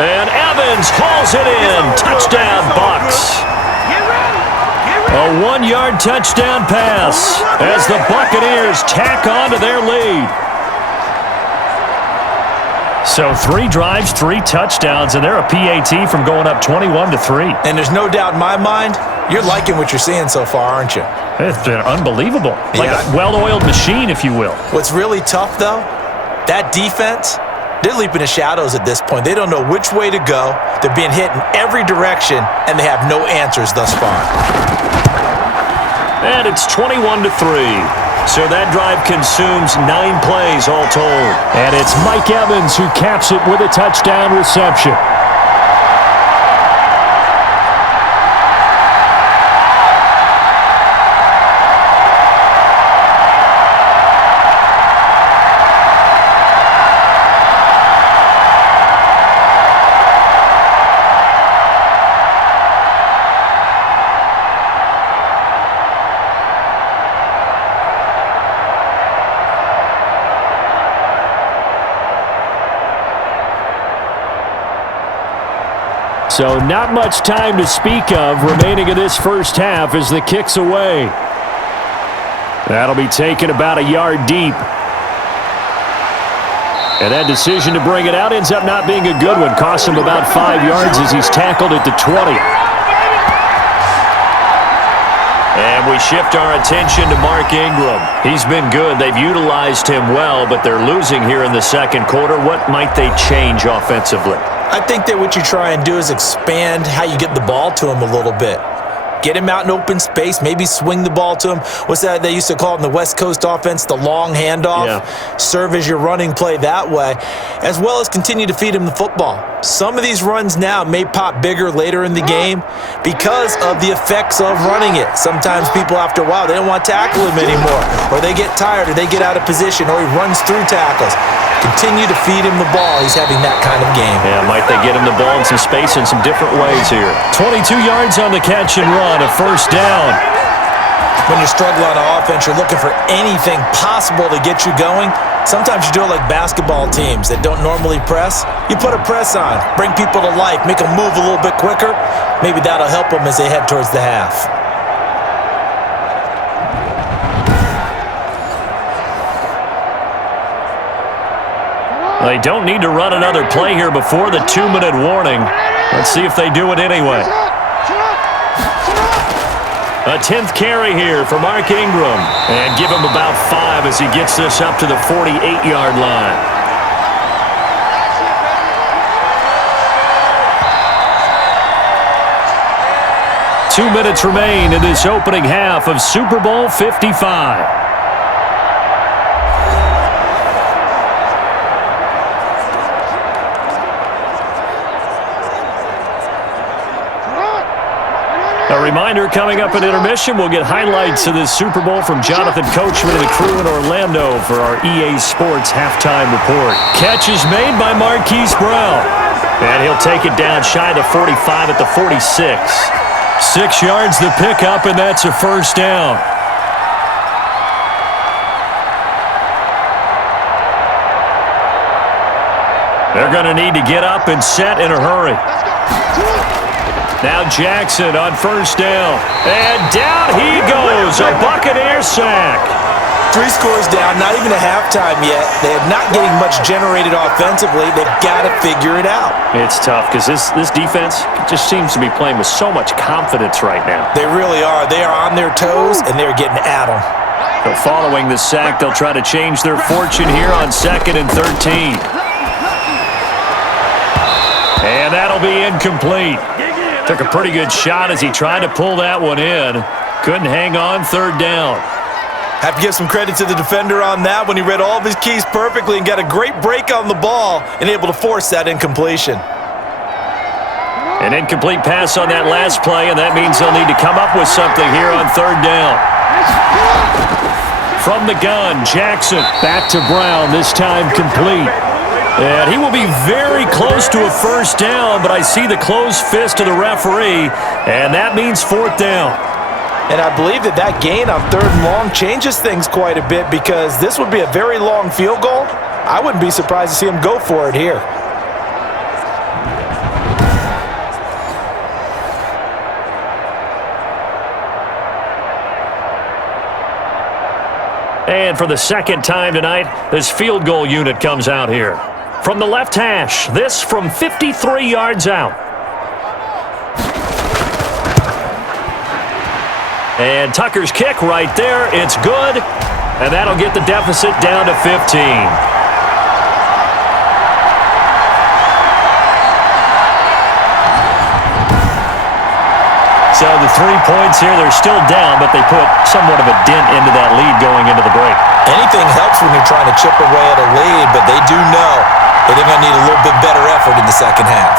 And Evans hauls it in. Touchdown, Bucs. A 1-yard touchdown pass as the Buccaneers tack on to their lead. So 3 drives, 3 touchdowns, and they're a PAT from going up 21-3. And there's no doubt in my mind, you're liking what you're seeing so far, aren't you? It's been unbelievable. Like a well-oiled machine, if you will. What's really tough, though, that defense, they're leaping the shadows at this point. They don't know which way to go. They're being hit in every direction, and they have no answers thus far. And it's 21-3. So that drive consumes 9 plays all told. And it's Mike Evans who caps it with a touchdown reception. So not much time to speak of remaining in this first half as the kick's away. That'll be taken about a yard deep. And that decision to bring it out ends up not being a good one. Costs him about 5 yards as he's tackled at the 20. And we shift our attention to Mark Ingram. He's been good. They've utilized him well, but they're losing here in the second quarter. What might they change offensively? I think that what you try and do is expand how you get the ball to him a little bit. Get him out in open space, maybe swing the ball to him. What's that they used to call it in the West Coast offense, the long handoff? Yeah. Serve as your running play that way, as well as continue to feed him the football. Some of these runs now may pop bigger later in the game because of the effects of running it. Sometimes people, after a while, they don't want to tackle him anymore, or they get tired, or they get out of position, or he runs through tackles. Continue to feed him the ball. He's having that kind of game. Yeah, might they get him the ball in some space in some different ways here. 22 yards on the catch and run, a first down. When you struggle on offense, you're looking for anything possible to get you going. Sometimes you do it like basketball teams that don't normally press. You put a press on, bring people to life, make them move a little bit quicker. Maybe that'll help them as they head towards the half. They don't need to run another play here before the 2-minute warning. Let's see if they do it anyway. A 10th carry here for Mark Ingram. And give him about 5 as he gets this up to the 48-yard line. Two minutes remain in this opening half of Super Bowl 55. A reminder, coming up at intermission, we'll get highlights of this Super Bowl from Jonathan Coachman and the crew in Orlando for our EA Sports halftime report. Catch is made by Marquise Brown. And he'll take it down shy of the 45 at the 46. 6 yards the pickup, and that's a first down. They're going to need to get up and set in a hurry. Now Jackson on first down. And down he goes. A Buccaneers sack. 3 scores down, not even a halftime yet. They are not getting much generated offensively. They've got to figure it out. It's tough because this defense just seems to be playing with so much confidence right now. They really are. They are on their toes, and they're getting at them. So following the sack, they'll try to change their fortune here on 2nd and 13. And that'll be incomplete. Took a pretty good shot as he tried to pull that one in. Couldn't hang on, 3rd down. Have to give some credit to the defender on that when he read all of his keys perfectly and got a great break on the ball and able to force that incompletion. An incomplete pass on that last play, and that means they'll need to come up with something here on 3rd down. From the gun, Jackson back to Brown, this time complete. And he will be very close to a first down, but I see the closed fist of the referee, and that means 4th down. And I believe that gain on 3rd and long changes things quite a bit because this would be a very long field goal. I wouldn't be surprised to see him go for it here. And for the 2nd time tonight, this field goal unit comes out here. From the left hash, this from 53 yards out. And Tucker's kick right there. It's good. And that'll get the deficit down to 15. So the 3 points here, they're still down, but they put somewhat of a dent into that lead going into the break. Anything helps when you're trying to chip away at a lead, but they do know that they're going to need a little bit better effort in the second half.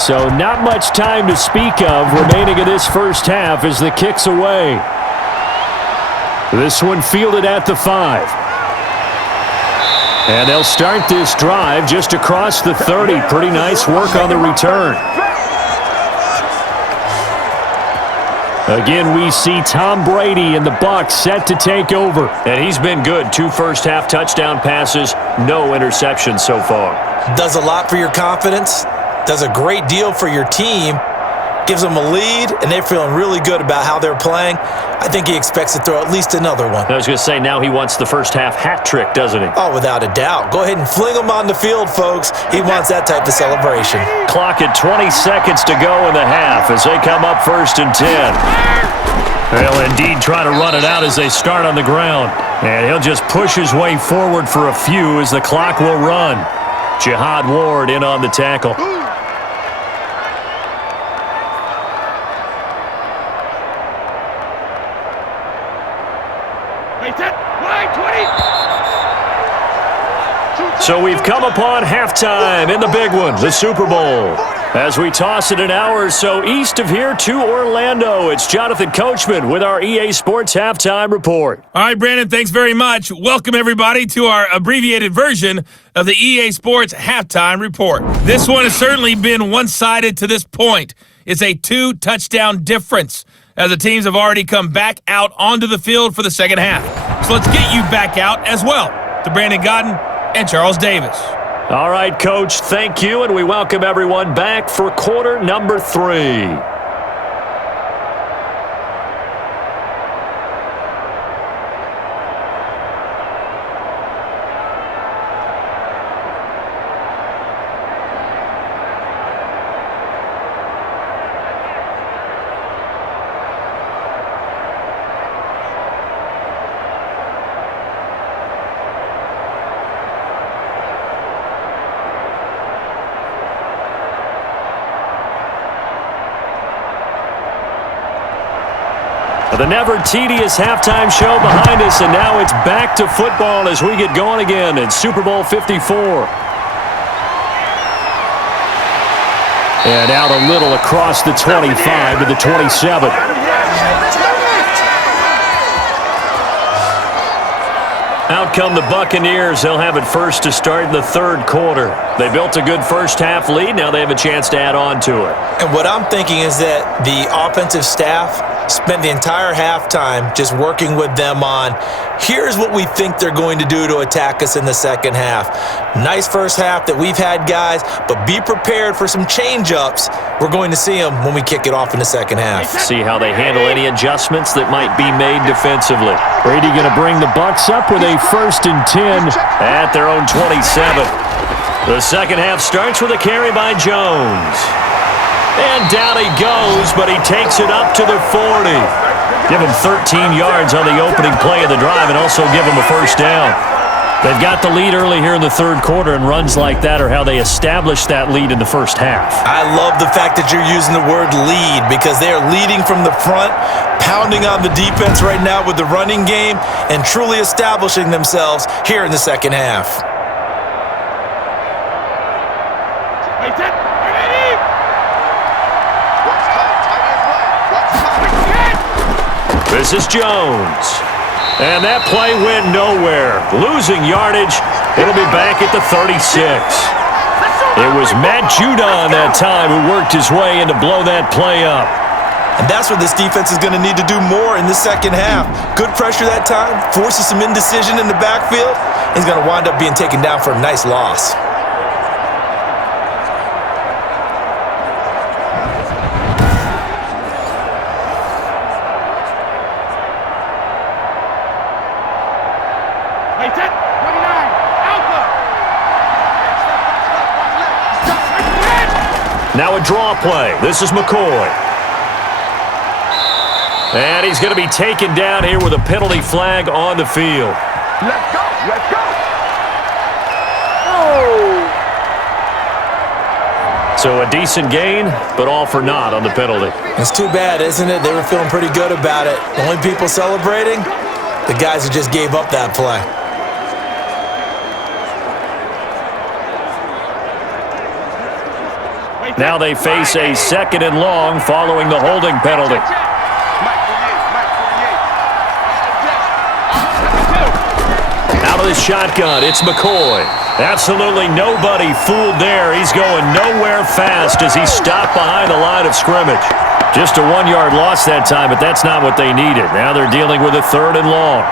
So not much time to speak of remaining in this first half as the kick's away. This one fielded at the 5. And they'll start this drive just across the 30. Pretty nice work on the return. Again, we see Tom Brady and the BUCS set to take over. And he's been good. 2 first-half touchdown passes, no interceptions so far. Does a lot for your confidence. Does a great deal for your team. Gives them a lead, and they're feeling really good about how they're playing. I think he expects to throw at least another one. I was going to say, now he wants the first-half hat trick, doesn't he? Oh, without a doubt. Go ahead and fling him on the field, folks. He wants that type of celebration. Clock at 20 seconds to go in the half as they come up 1st and 10. They'll indeed try to run it out as they start on the ground. And he'll just push his way forward for a few as the clock will run. Jihad Ward in on the tackle. So we've come upon halftime in the big one, the Super Bowl. As we toss it an hour or so east of here to Orlando, it's Jonathan Coachman with our EA Sports Halftime Report. All right, Brandon, thanks very much. Welcome, everybody, to our abbreviated version of the EA Sports Halftime Report. This one has certainly been one-sided to this point. It's a 2-touchdown difference as the teams have already come back out onto the field for the second half. So let's get you back out as well to Brandon Godden and Charles Davis. All right, Coach, thank you, and we welcome everyone back for quarter number 3. The never tedious halftime show behind us, and now it's back to football as we get going again in Super Bowl 54. And out a little across the 25 to the 27. Out come the Buccaneers. They'll have it first to start in the third quarter. They built a good first half lead. Now they have a chance to add on to it. And what I'm thinking is that the offensive staff spent the entire halftime just working with them on, here's what we think they're going to do to attack us in the second half. Nice first half that we've had, guys, but be prepared for some change-ups. We're going to see them when we kick it off in the second half. See how they handle any adjustments that might be made defensively. Brady going to bring the Bucs up with a 1st and 10 at their own 27. The second half starts with a carry by Jones. And down he goes, but he takes it up to the 40. Give him 13 yards on the opening play of the drive and also give him a first down. They've got the lead early here in the third quarter, and runs like that are how they establish that lead in the first half. I love the fact that you're using the word lead because they are leading from the front, pounding on the defense right now with the running game, and truly establishing themselves here in the second half. This is Jones. And that play went nowhere. Losing yardage. It'll be back at the 36. It was Matt Judon that time who worked his way in to blow that play up. And that's what this defense is going to need to do more in the second half. Good pressure that time. Forces some indecision in the backfield. He's going to wind up being taken down for a nice loss. Now a draw play. This is McCoy. And he's going to be taken down here with a penalty flag on the field. Let's go. Let's go. Oh. So a decent gain, but all for naught on the penalty. It's too bad, isn't it? They were feeling pretty good about it. The only people celebrating, the guys who just gave up that play. Now they face a 2nd and long following the holding penalty. Out of the shotgun, it's McCoy. Absolutely nobody fooled there. He's going nowhere fast as he stopped behind the line of scrimmage. Just a 1-yard loss that time, but that's not what they needed. Now they're dealing with a 3rd and long.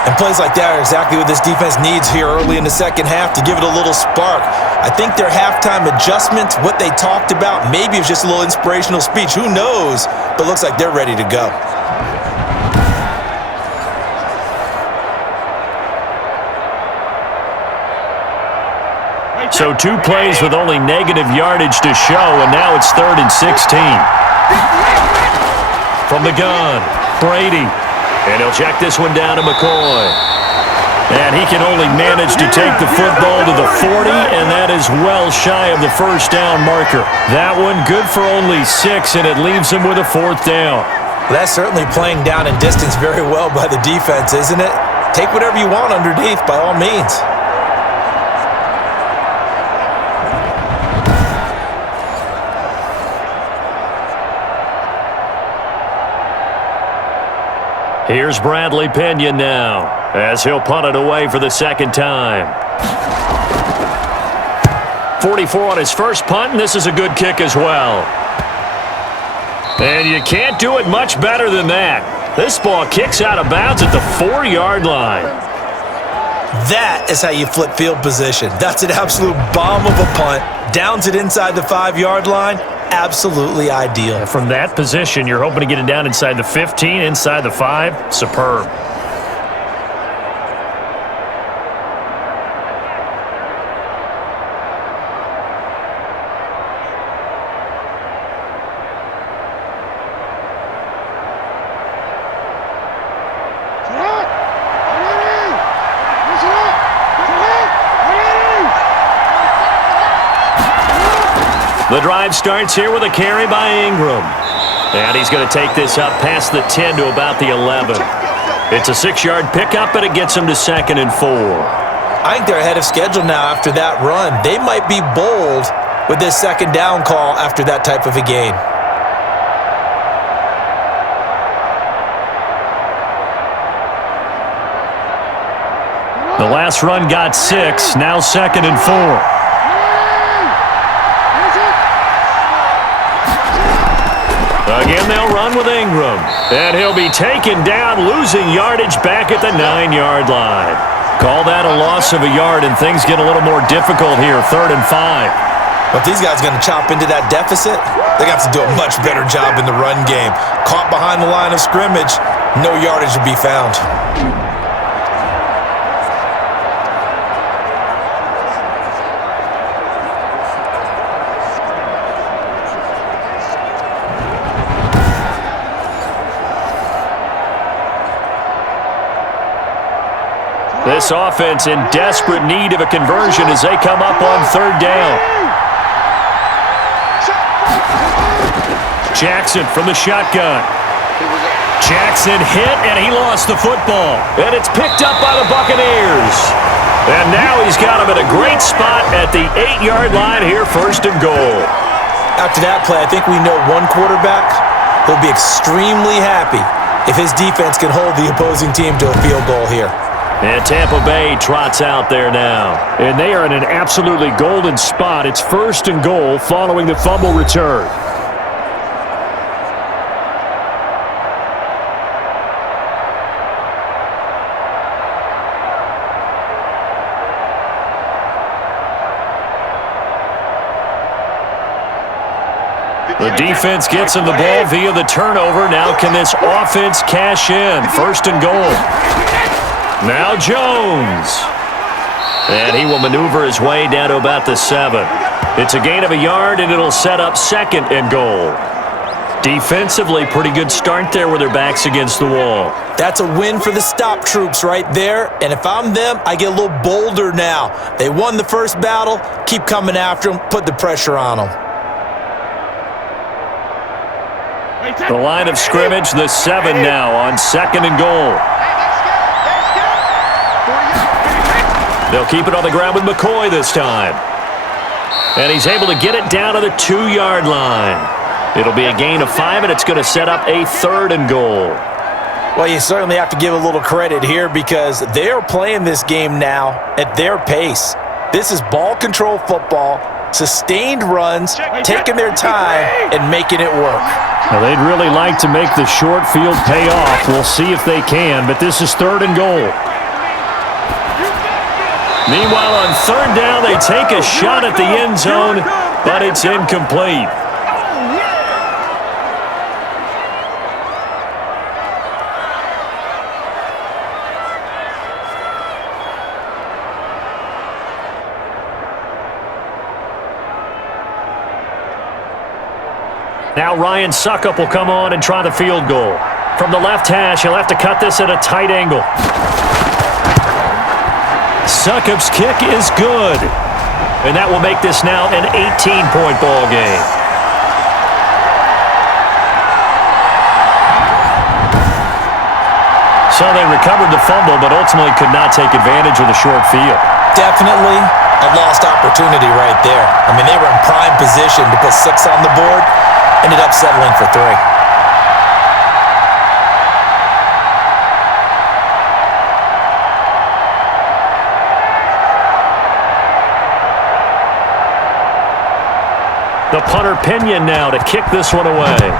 And plays like that are exactly what this defense needs here early in the second half to give it a little spark. I think their halftime adjustments, what they talked about, maybe it was just a little inspirational speech. Who knows? But it looks like they're ready to go. So 2 plays with only negative yardage to show, and now it's 3rd and 16. From the gun, Brady. And he'll check this one down to McCoy. And he can only manage to take the football to the 40, and that is well shy of the first down marker. That one good for only 6, and it leaves him with a 4th down. Well, that's certainly playing down in distance very well by the defense, isn't it? Take whatever you want underneath, by all means. Here's Bradley Pinion now, as he'll punt it away for the 2nd time. 44 on his first punt, and this is a good kick as well. And you can't do it much better than that. This ball kicks out of bounds at the 4-yard line. That is how you flip field position. That's an absolute bomb of a punt. Downs it inside the 5-yard line. Absolutely ideal. From that position, you're hoping to get it down inside the 15, inside the 5. Superb. The drive starts here with a carry by Ingram. And he's going to take this up past the 10 to about the 11. It's a 6-yard pickup, and it gets him to 2nd and 4. I think they're ahead of schedule now after that run. They might be bold with this 2nd down call after that type of a gain. The last run got 6, now 2nd and 4. Again, they'll run with Ingram. And he'll be taken down, losing yardage back at the 9-yard line. Call that a loss of a yard, and things get a little more difficult here, 3rd and 5. But these guys are going to chop into that deficit. They got to do a much better job in the run game. Caught behind the line of scrimmage, no yardage to be found. This offense in desperate need of a conversion as they come up on 3rd down. Jackson from the shotgun. Jackson hit, and he lost the football. And it's picked up by the Buccaneers. And now he's got him at a great spot at the 8-yard line here, 1st and goal. After that play, I think we know one quarterback will be extremely happy if his defense can hold the opposing team to a field goal here. And Tampa Bay trots out there now. And they are in an absolutely golden spot. It's 1st and goal following the fumble return. The defense gets him the ball via the turnover. Now can this offense cash in? 1st and goal. Now Jones. And he will maneuver his way down to about the 7. It's a gain of a yard, and it'll set up 2nd and goal. Defensively, pretty good start there with their backs against the wall. That's a win for the stop troops right there. And if I'm them, I get a little bolder now. They won the first battle. Keep coming after them. Put the pressure on them. The line of scrimmage, the 7 now on 2nd and goal. They'll keep it on the ground with McCoy this time. And he's able to get it down to the 2-yard line. It'll be a gain of 5, and it's going to set up a 3rd and goal. Well, you certainly have to give a little credit here because they're playing this game now at their pace. This is ball control football, sustained runs, taking their time, and making it work. Well, they'd really like to make the short field pay off. We'll see if they can, but this is 3rd and goal. Meanwhile, on 3rd down, they take a shot at the end zone, but it's incomplete. Now Ryan Suckup will come on and try the field goal. From the left hash, he'll have to cut this at a tight angle. Suckup's kick is good. And that will make this now an 18-point ball game. So they recovered the fumble, but ultimately could not take advantage of the short field. Definitely a lost opportunity right there. I mean, they were in prime position to put 6 on the board. Ended up settling for 3. The punter Pinion now to kick this one away.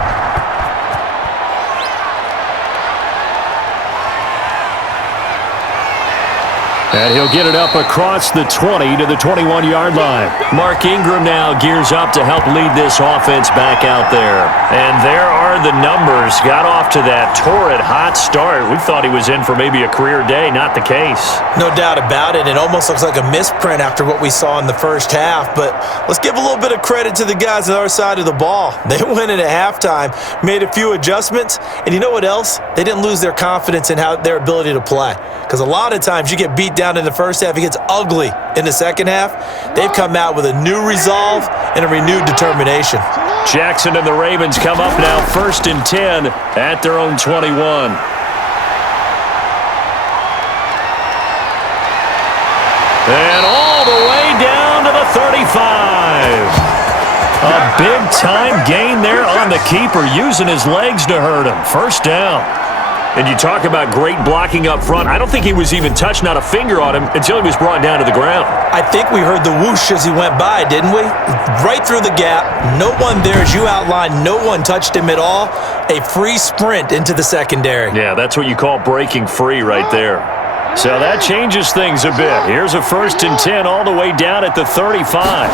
And he'll get it up across the 20 to the 21-yard line. Mark Ingram now gears up to help lead this offense back out there. And there are the numbers. Got off to that torrid hot start. We thought he was in for maybe a career day. Not the case. No doubt about it. It almost looks like a misprint after what we saw in the first half. But let's give a little bit of credit to the guys on our side of the ball. They went in at halftime, made a few adjustments, and you know what else? They didn't lose their confidence in their ability to play. Because a lot of times you get beat down in the first half, it gets ugly in the second half. They've come out with a new resolve and a renewed determination. Jackson and the Ravens come up now 1st and 10 at their own 21. And all the way down to the 35. A big-time gain there on the keeper, using his legs to hurt him. 1st down. And you talk about great blocking up front. I don't think he was even touched, not a finger on him, until he was brought down to the ground. I think we heard the whoosh as he went by, didn't we? Right through the gap. No one there, as you outlined. No one touched him at all. A free sprint into the secondary. Yeah, that's what you call breaking free right there. So that changes things a bit. Here's a 1st and 10 all the way down at the 35.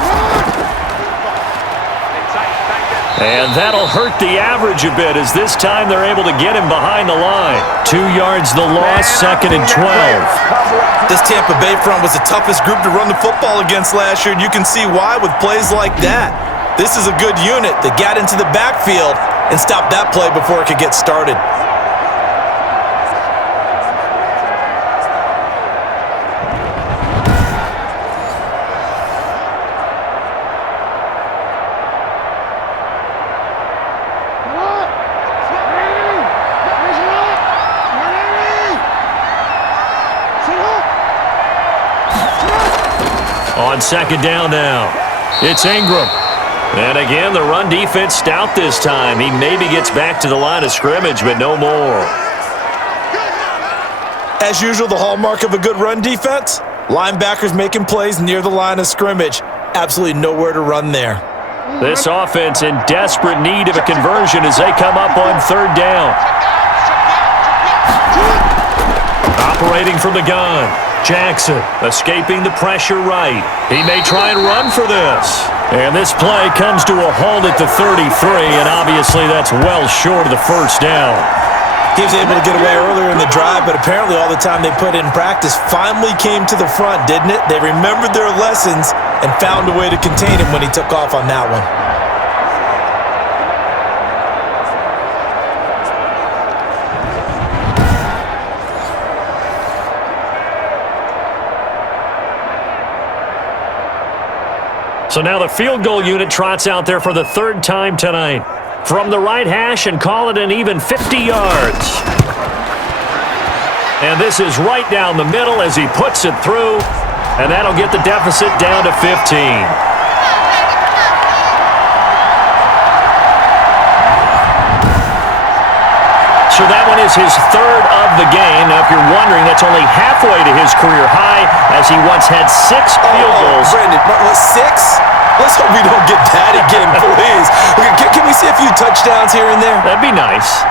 And that'll hurt the average a bit, as this time they're able to get him behind the line. 2 yards the loss, 2nd and 12. This Tampa Bay front was the toughest group to run the football against last year, and you can see why with plays like that. This is a good unit that got into the backfield and stopped that play before it could get started. On 2nd down now, it's Ingram. And again, the run defense stout this time. He maybe gets back to the line of scrimmage, but no more. As usual, the hallmark of a good run defense, linebackers making plays near the line of scrimmage. Absolutely nowhere to run there. This offense in desperate need of a conversion as they come up on 3rd down. Operating from the gun. Jackson escaping the pressure right. He may try and run for this. And this play comes to a halt at the 33, and obviously that's well short of the 1st down. He was able to get away earlier in the drive, but apparently all the time they put in practice finally came to the front, didn't it? They remembered their lessons and found a way to contain him when he took off on that one. So now the field goal unit trots out there for the 3rd time tonight. From the right hash, and call it an even 50 yards. And this is right down the middle as he puts it through. And that'll get the deficit down to 15. So that one is his 3rd of the game. Now, if you're wondering, that's only halfway to his career high, as he once had 6 field goals. Brandon, what, 6? Let's hope we don't get that again, please. Can we see a few touchdowns here and there? That'd be nice.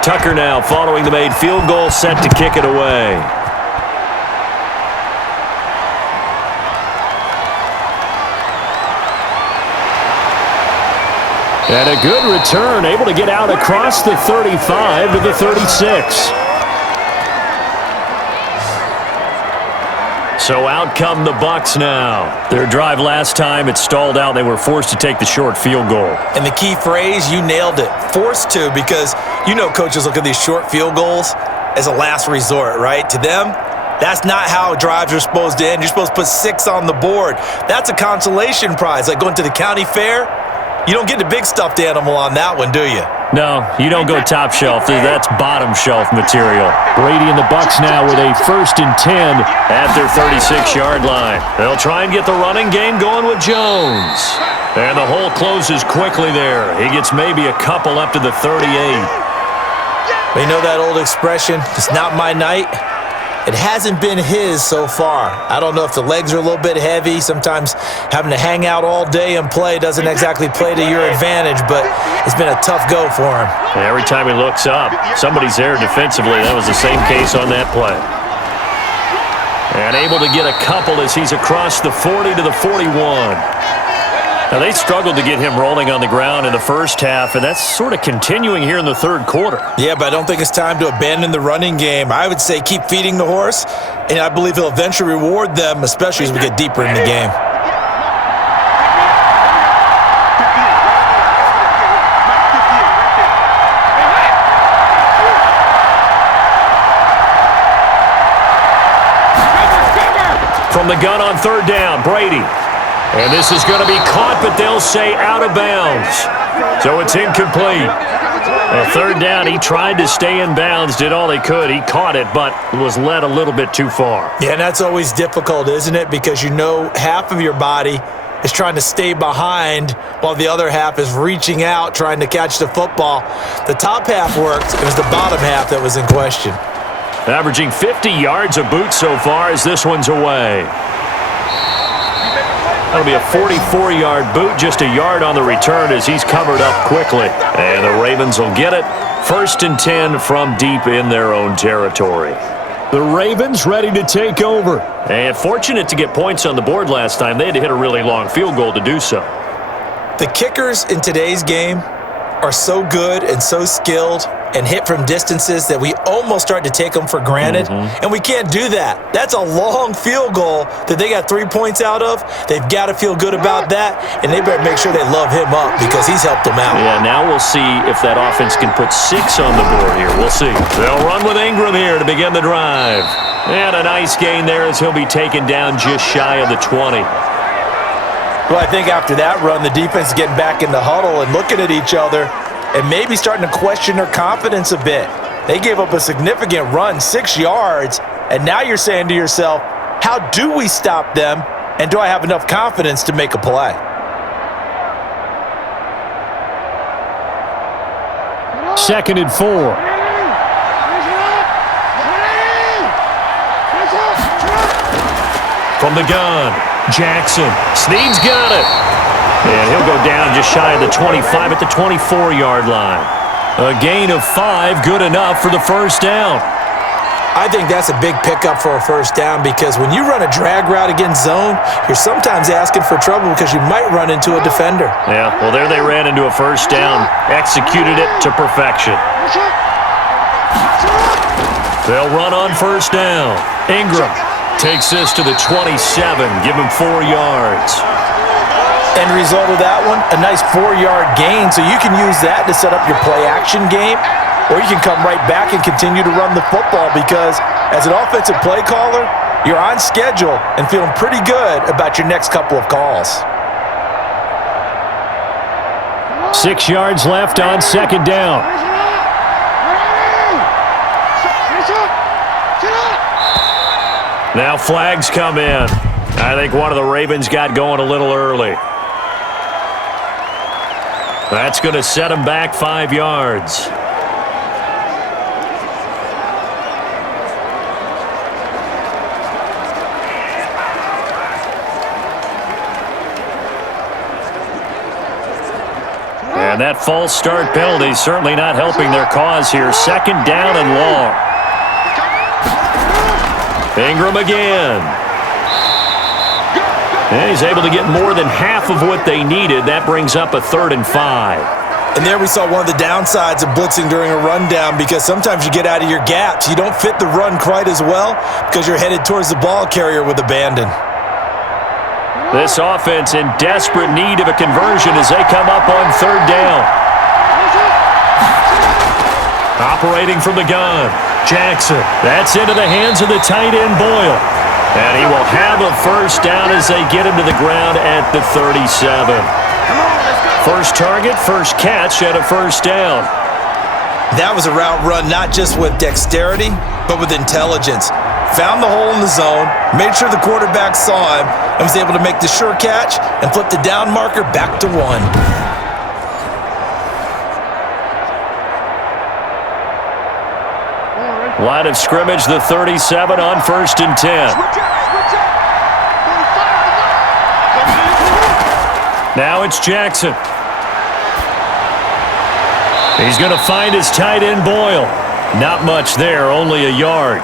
Tucker now following the made field goal, set to kick it away. And a good return, able to get out across the 35 to the 36. So out come the Bucs now. Their drive last time, it stalled out. They were forced to take the short field goal. And the key phrase, you nailed it. Forced to, because you know coaches look at these short field goals as a last resort, right? To them, that's not how drives are supposed to end. You're supposed to put 6 on the board. That's a consolation prize. Like going to the county fair, you don't get the big stuffed animal on that one, do you? No, you don't go top shelf. That's bottom shelf material. Brady and the Bucs now with a 1st and 10 at their 36-yard line. They'll try and get the running game going with Jones. And the hole closes quickly there. He gets maybe a couple up to the 38. But you know that old expression, it's not my night? It hasn't been his so far. I don't know if the legs are a little bit heavy. Sometimes having to hang out all day and play doesn't exactly play to your advantage, but it's been a tough go for him. And every time he looks up, somebody's there defensively. That was the same case on that play. And able to get a couple as he's across the 40 to the 41. Now, they struggled to get him rolling on the ground in the first half, and that's sort of continuing here in the 3rd quarter. Yeah, but I don't think it's time to abandon the running game. I would say keep feeding the horse, and I believe he'll eventually reward them, especially as we get deeper in the game. From the gun on third down, Brady. And this is going to be caught, but they'll say out of bounds. So it's incomplete. Third down, he tried to stay in bounds, did all he could. He caught it, but was led a little bit too far. Yeah, and that's always difficult, isn't it? Because you know half of your body is trying to stay behind while the other half is reaching out, trying to catch the football. The top half worked. It was the bottom half that was in question. Averaging 50 yards a boot so far as this one's away. That'll be a 44-yard boot, just a yard on the return as he's covered up quickly. And the Ravens will get it. 1st and 10 from deep in their own territory. The Ravens ready to take over. And fortunate to get points on the board last time. They had to hit a really long field goal to do so. The kickers in today's game are so good and so skilled and hit from distances that we almost start to take them for granted. And we can't do that. That's a long field goal that they got 3 points out of. They've got to feel good about that, and they better make sure they love him up because he's helped them out. Yeah, now we'll see if that offense can put 6 on the board here. We'll see. They'll run with Ingram here to begin the drive. And a nice gain there as he'll be taken down just shy of the 20. Well, I think after that run, the defense is getting back in the huddle and looking at each other and maybe starting to question their confidence a bit. They gave up a significant run, 6 yards, and now you're saying to yourself, how do we stop them, and do I have enough confidence to make a play? Second and 4. From the gun, Jackson. Snead's got it. And he'll go down just shy of the 25 at the 24-yard line. A gain of 5, good enough for the first down. I think that's a big pickup for a first down because when you run a drag route against zone, you're sometimes asking for trouble because you might run into a defender. Yeah, well, there they ran into a first down, executed it to perfection. They'll run on first down. Ingram takes this to the 27, give him 4 yards. End result of that one, a nice 4-yard gain, so you can use that to set up your play-action game, or you can come right back and continue to run the football because as an offensive play caller, you're on schedule and feeling pretty good about your next couple of calls. 6 yards left on second down. Now flags come in. I think one of the Ravens got going a little early. That's going to set him back 5 yards. And that false start penalty is certainly not helping their cause here. Second down and long. Ingram again. And he's able to get more than half of what they needed. That brings up a 3rd and 5. And there we saw one of the downsides of blitzing during a rundown because sometimes you get out of your gaps. You don't fit the run quite as well because you're headed towards the ball carrier with abandon. This offense in desperate need of a conversion as they come up on 3rd down. Operating from the gun, Jackson. That's into the hands of the tight end, Boyle. And he will have a first down as they get him to the ground at the 37. First target, first catch, and a first down. That was a route run not just with dexterity, but with intelligence. Found the hole in the zone, made sure the quarterback saw him, and was able to make the sure catch and flip the down marker back to 1. Line of scrimmage, the 37 on 1st and 10. Now it's Jackson. He's going to find his tight end, Boyle. Not much there, only a yard.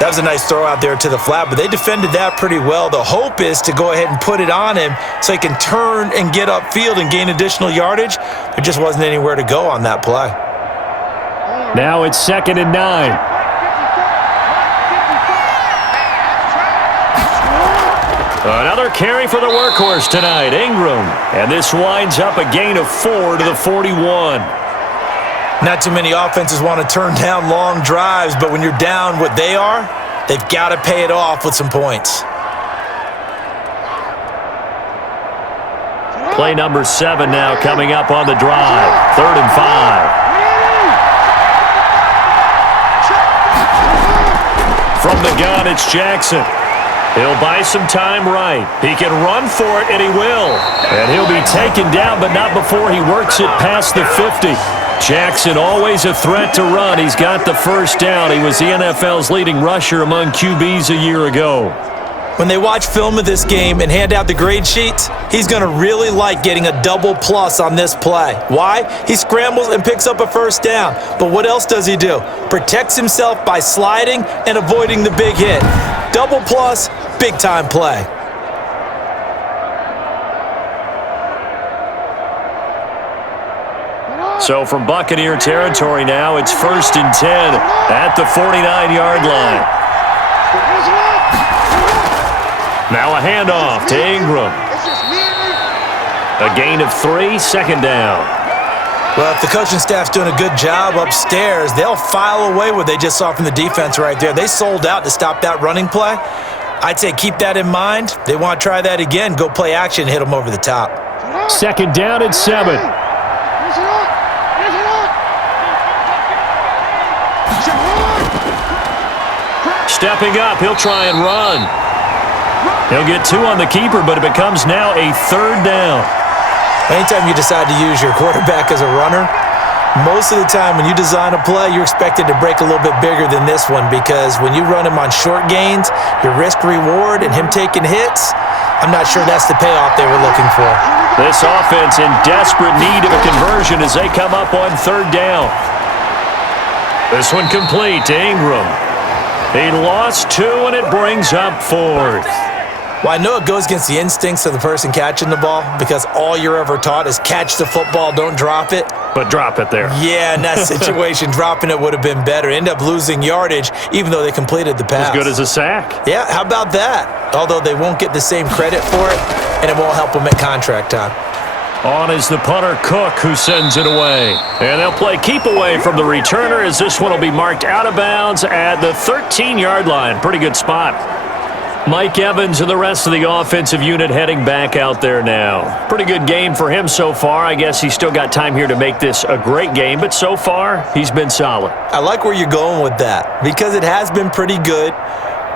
That was a nice throw out there to the flat, but they defended that pretty well. The hope is to go ahead and put it on him so he can turn and get upfield and gain additional yardage. There just wasn't anywhere to go on that play. Now it's 2nd and 9. Another carry for the workhorse tonight, Ingram. And this winds up a gain of 4 to the 41. Not too many offenses want to turn down long drives, but when you're down what they are, they've got to pay it off with some points. Play number 7 now coming up on the drive. 3rd and 5. From the gun, it's Jackson. He'll buy some time right. He can run for it, and he will. And he'll be taken down, but not before he works it past the 50. Jackson, always a threat to run. He's got the first down. He was the NFL's leading rusher among QBs a year ago. When they watch film of this game and hand out the grade sheets, he's going to really like getting a double plus on this play. Why? He scrambles and picks up a first down. But what else does he do? Protects himself by sliding and avoiding the big hit. Double plus, big time play. So from Buccaneer territory now, it's 1st and 10 at the 49-yard line. Now a handoff to Ingram. A gain of 3, 2nd down. Well, if the coaching staff's doing a good job upstairs, they'll file away what they just saw from the defense right there. They sold out to stop that running play. I'd say keep that in mind. They want to try that again. Go play action, hit them over the top. 2nd down and 7. Stepping up, he'll try and run. He'll get 2 on the keeper, but it becomes now a 3rd down. Anytime you decide to use your quarterback as a runner, most of the time when you design a play, you're expected to break a little bit bigger than this one, because when you run him on short gains, your risk-reward and him taking hits, I'm not sure that's the payoff they were looking for. This offense in desperate need of a conversion as they come up on 3rd down. This one complete to Ingram. He lost 2, and it brings up 4th. Well, I know it goes against the instincts of the person catching the ball, because all you're ever taught is catch the football, don't drop it. But drop it there. Yeah, in that situation, dropping it would have been better. End up losing yardage, even though they completed the pass. As good as a sack. Yeah, how about that? Although they won't get the same credit for it, and it won't help them at contract time. On is the punter, Cook, who sends it away. And they'll play keep away from the returner, as this one will be marked out of bounds at the 13-yard line. Pretty good spot. Mike Evans and the rest of the offensive unit heading back out there now. Pretty good game for him so far. I guess he's still got time here to make this a great game, but so far, he's been solid. I like where you're going with that, because it has been pretty good,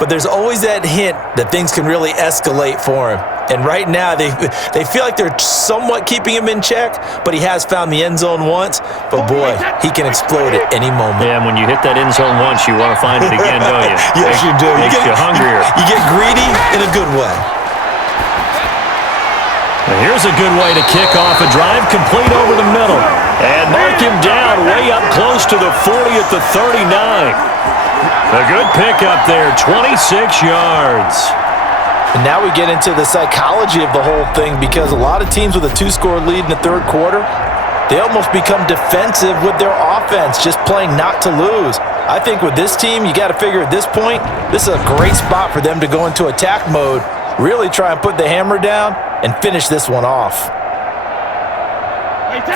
but there's always that hint that things can really escalate for him. And right now, they feel like they're somewhat keeping him in check, but he has found the end zone once. But, boy, he can explode at any moment. Yeah, and when you hit that end zone once, you want to find it again, don't you? Yes, you do. Makes you hungrier. You get greedy in a good way. And here's a good way to kick off a drive, complete over the middle. And mark him down way up close to the 40 at the 39. A good pickup there, 26 yards. And now we get into the psychology of the whole thing, because a lot of teams with a 2-score lead in the 3rd quarter, they almost become defensive with their offense, just playing not to lose. I think with this team, you got to figure at this point, this is a great spot for them to go into attack mode, really try and put the hammer down and finish this one off.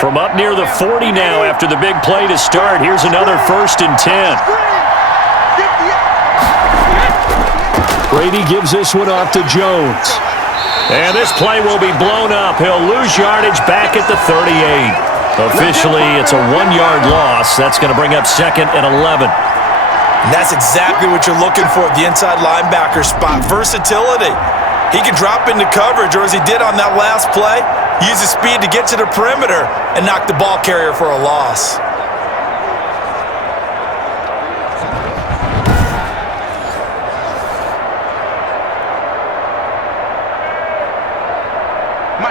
From up near the 40 now after the big play to start, here's another 1st and 10. Brady gives this one off to Jones. And this play will be blown up. He'll lose yardage back at the 38. Officially, it's a 1-yard loss. That's going to bring up 2nd and 11. And that's exactly what you're looking for at the inside linebacker spot. Versatility. He can drop into coverage, or as he did on that last play, use his speed to get to the perimeter and knock the ball carrier for a loss.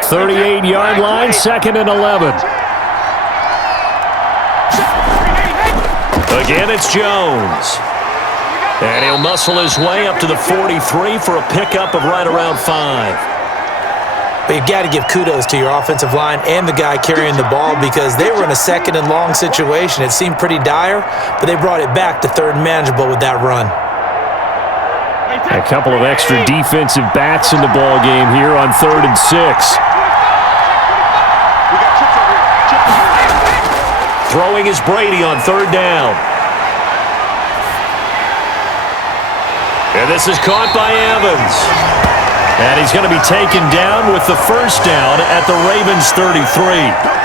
The 38-yard line, 2nd and 11. Again, it's Jones. And he'll muscle his way up to the 43 for a pickup of right around 5. But you've got to give kudos to your offensive line and the guy carrying the ball, because they were in a 2nd and long situation. It seemed pretty dire, but they brought it back to 3rd and manageable with that run. A couple of extra defensive backs in the ball game here on 3rd and 6. Throwing is Brady on 3rd down. And this is caught by Evans. And he's going to be taken down with the first down at the Ravens' 33.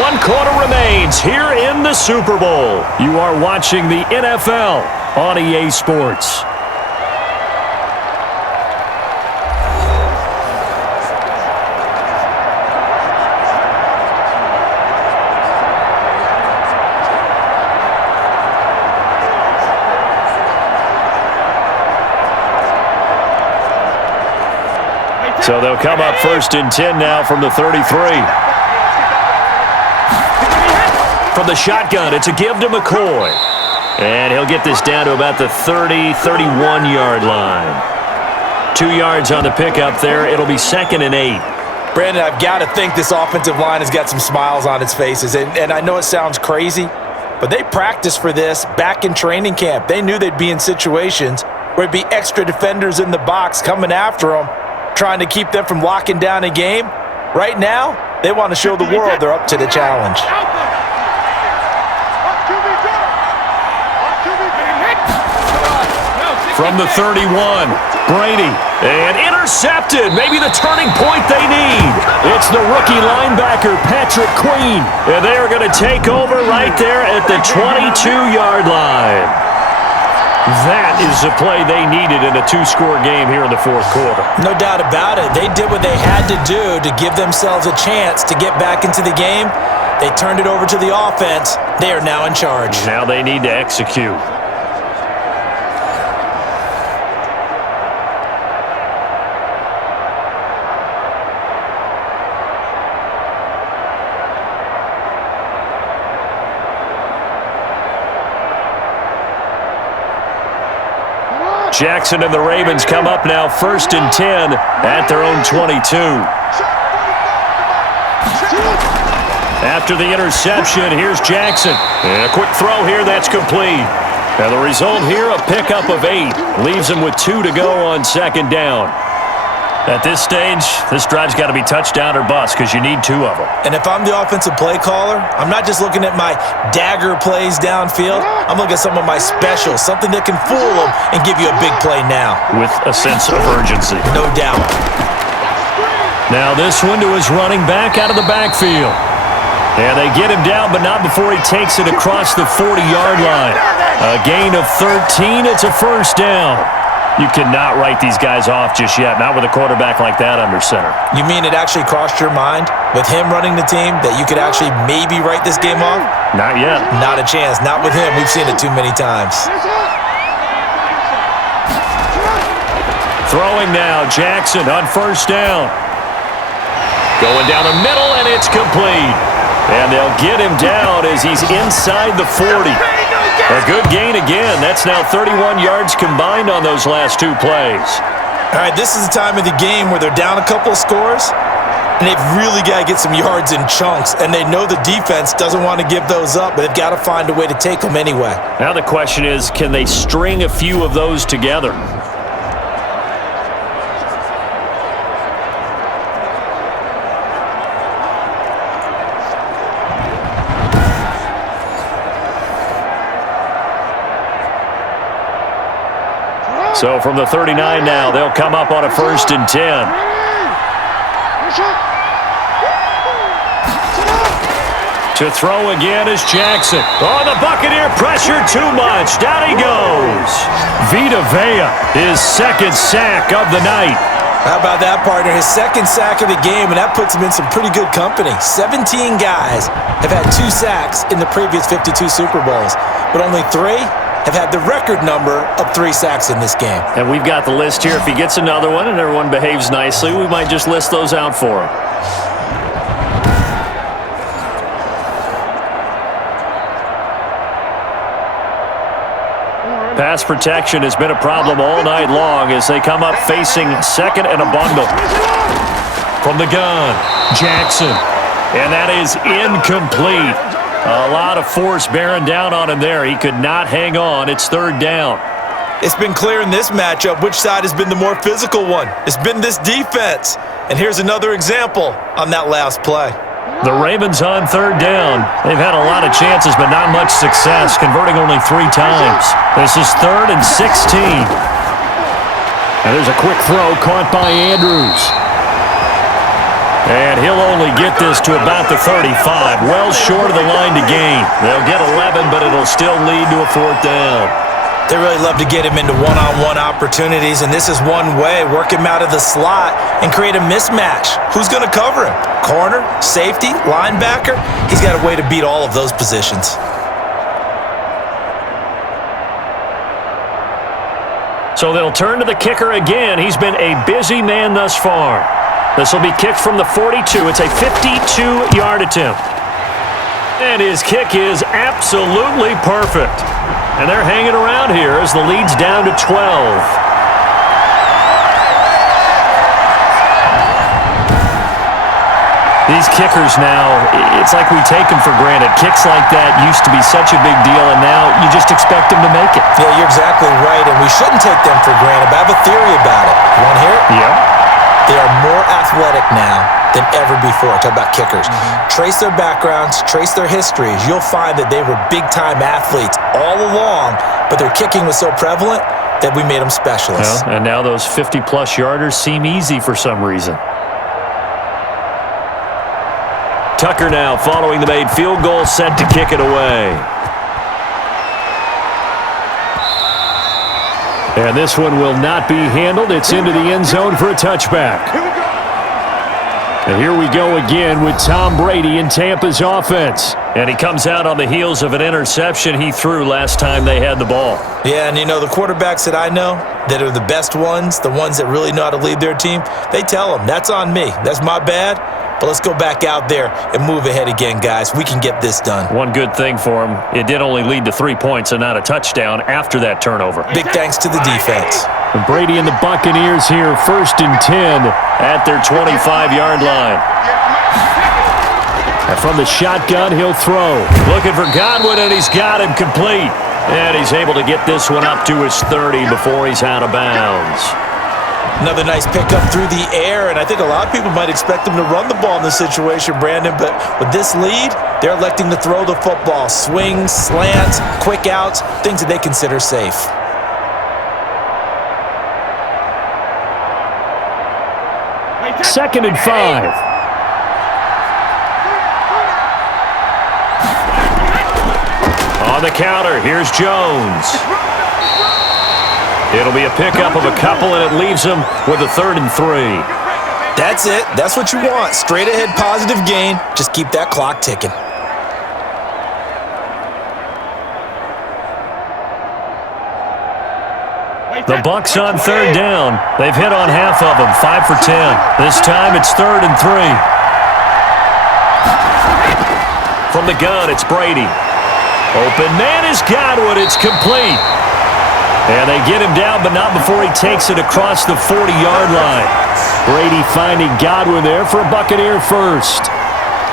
One quarter remains here in the Super Bowl. You are watching the NFL on EA Sports. So they'll come up 1st and 10 now from the 33. From the shotgun, it's a give to McCoy. And he'll get this down to about the 30, 31-yard line. 2 yards on the pickup there. It'll be 2nd and 8. Brandon, I've got to think this offensive line has got some smiles on its faces. And I know it sounds crazy, but they practiced for this back in training camp. They knew they'd be in situations where it'd be extra defenders in the box coming after them, trying to keep them from locking down a game. Right now, they want to show the world they're up to the challenge. From the 31, Brady, and intercepted. Maybe the turning point they need. It's the rookie linebacker, Patrick Queen. And they are going to take over right there at the 22-yard line. That is the play they needed in a 2-score game here in the 4th quarter. No doubt about it. They did what they had to do to give themselves a chance to get back into the game. They turned it over to the offense. They are now in charge. Now they need to execute. Jackson and the Ravens come up now 1st and 10 at their own 22. After the interception, here's Jackson. And a quick throw here, that's complete. And the result here, a pickup of 8. Leaves him with 2 to go on 2nd down. At this stage, this drive's got to be touchdown or bust because you need 2 of them. And if I'm the offensive play caller, I'm not just looking at my dagger plays downfield. I'm looking at some of my specials, something that can fool them and give you a big play now. With a sense of urgency. No doubt. Now this one to his running back out of the backfield. And they get him down, but not before he takes it across the 40-yard line. A gain of 13. It's a first down. You cannot write these guys off just yet, not with a quarterback like that under center. You mean it actually crossed your mind with him running the team that you could actually maybe write this game off? Not yet. Not a chance. Not with him. We've seen it too many times. Throwing now, Jackson on first down. Going down the middle, and it's complete. And they'll get him down as he's inside the 40. A good gain again. That's now 31 yards combined on those last 2 plays. All right, this is the time of the game where they're down a couple of scores, and they've really got to get some yards in chunks, and they know the defense doesn't want to give those up, but they've got to find a way to take them anyway. Now the question is, can they string a few of those together? So from the 39 now, they'll come up on a 1st and 10. To throw again is Jackson. Oh, the Buccaneer pressure too much. Down he goes. Vita Vea, his 2nd sack of the night. How about that, partner? His 2nd sack of the game, and that puts him in some pretty good company. 17 guys have had 2 sacks in the previous 52 Super Bowls, but only 3 have had the record number of 3 sacks in this game. And we've got the list here. If he gets another one and everyone behaves nicely, we might just list those out for him. Pass protection has been a problem all night long as they come up facing 2nd and a bundle. From the gun, Jackson. And that is incomplete. A lot of force bearing down on him there. He could not hang on. It's 3rd down. It's been clear in this matchup which side has been the more physical one. It's been this defense. And here's another example on that last play. The Ravens on third down. They've had a lot of chances, but not much success, converting only 3 times. This is 3rd and 16. And there's a quick throw caught by Andrews. And he'll only get this to about the 35, well short of the line to gain. They'll get 11, but it'll still lead to a 4th down. They really love to get him into one-on-one opportunities, and this is one way. Work him out of the slot and create a mismatch. Who's going to cover him? Corner, safety, linebacker? He's got a way to beat all of those positions. So they'll turn to the kicker again. He's been a busy man thus far. This will be kicked from the 42. It's a 52-yard attempt. And his kick is absolutely perfect. And they're hanging around here as the lead's down to 12. These kickers now, it's like we take them for granted. Kicks like that used to be such a big deal, and now you just expect them to make it. Yeah, you're exactly right, and we shouldn't take them for granted, but I have a theory about it. You want to hear it? Yeah. They are more athletic now than ever before. Talk about kickers. Trace their backgrounds, trace their histories. You'll find that they were big-time athletes all along, but their kicking was so prevalent that we made them specialists. Well, and now those 50-plus yarders seem easy for some reason. Tucker now following the made field goal, set to kick it away. And this one will not be handled. It's into the end zone for a touchback. And here we go again with Tom Brady in Tampa's offense. And he comes out on the heels of an interception he threw last time they had the ball. Yeah, and you know, the quarterbacks that I know that are the best ones, the ones that really know how to lead their team, they tell them, that's on me. That's my bad. But let's go back out there and move ahead again, guys. We can get this done. One good thing for him, it did only lead to 3 points and not a touchdown after that turnover. Big thanks to the defense. And Brady and the Buccaneers here, 1st and 10 at their 25-yard line. And from the shotgun, he'll throw. Looking for Godwin, and he's got him complete. And he's able to get this one up to his 30 before he's out of bounds. Another nice pickup through the air, and I think a lot of people might expect them to run the ball in this situation, Brandon, but with this lead, they're electing to throw the football. Swings, slants, quick outs, things that they consider safe. Second and 5. On the counter, here's Jones. It'll be a pickup of a couple, and it leaves him with a 3rd and 3. That's it. That's what you want. Straight ahead positive gain. Just keep that clock ticking. The Bucs on 3rd down. They've hit on half of them, 5 for 10. This time it's 3rd and 3. From the gun, it's Brady. Open man is Godwin. It's complete. And they get him down, but not before he takes it across the 40-yard line. Brady finding Godwin there for a Buccaneer first.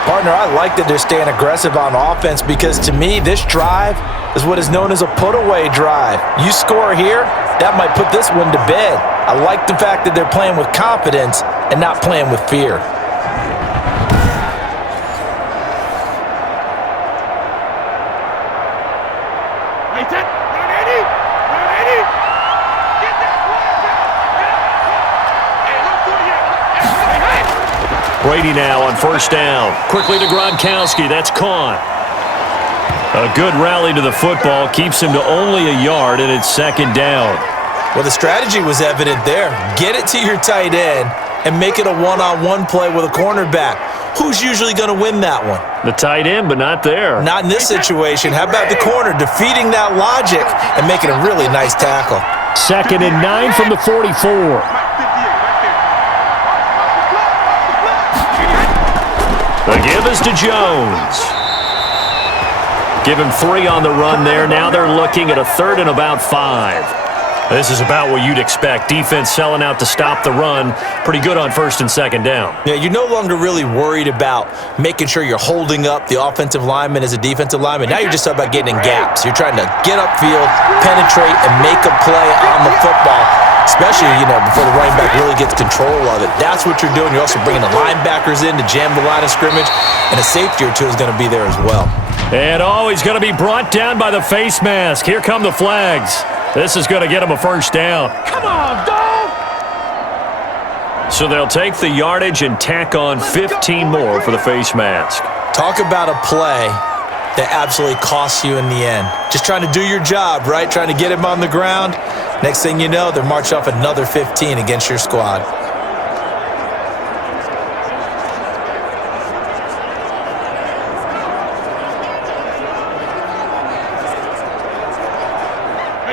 Partner, I like that they're staying aggressive on offense because to me, this drive is what is known as a put-away drive. You score here, that might put this one to bed. I like the fact that they're playing with confidence and not playing with fear. Brady now on 1st down. Quickly to Gronkowski. That's caught. A good rally to the football keeps him to only a yard, and it's 2nd down. Well, the strategy was evident there. Get it to your tight end and make it a one-on-one play with a cornerback. Who's usually going to win that one? The tight end, but not there. Not in this situation. How about the corner defeating that logic and making a really nice tackle? 2nd and 9 from the 44. The give is to Jones. Give him 3 on the run there. Now they're looking at a 3rd and about 5. This is about what you'd expect. Defense selling out to stop the run. Pretty good on first and second down. Yeah, you're no longer really worried about making sure you're holding up the offensive lineman as a defensive lineman. Now you're just about getting in gaps. You're trying to get upfield, penetrate, and make a play on the football, especially, before the running back really gets control of it. That's what you're doing. You're also bringing the linebackers in to jam the line of scrimmage, and a safety or two is going to be there as well. And he's going to be brought down by the face mask. Here come the flags. This is going to get him a first down. Come on, dog! So they'll take the yardage and tack on 15 more for the face mask. Talk about a play that absolutely costs you in the end. Just trying to do your job, right? Trying to get him on the ground. Next thing you know, they're marching off another 15 against your squad.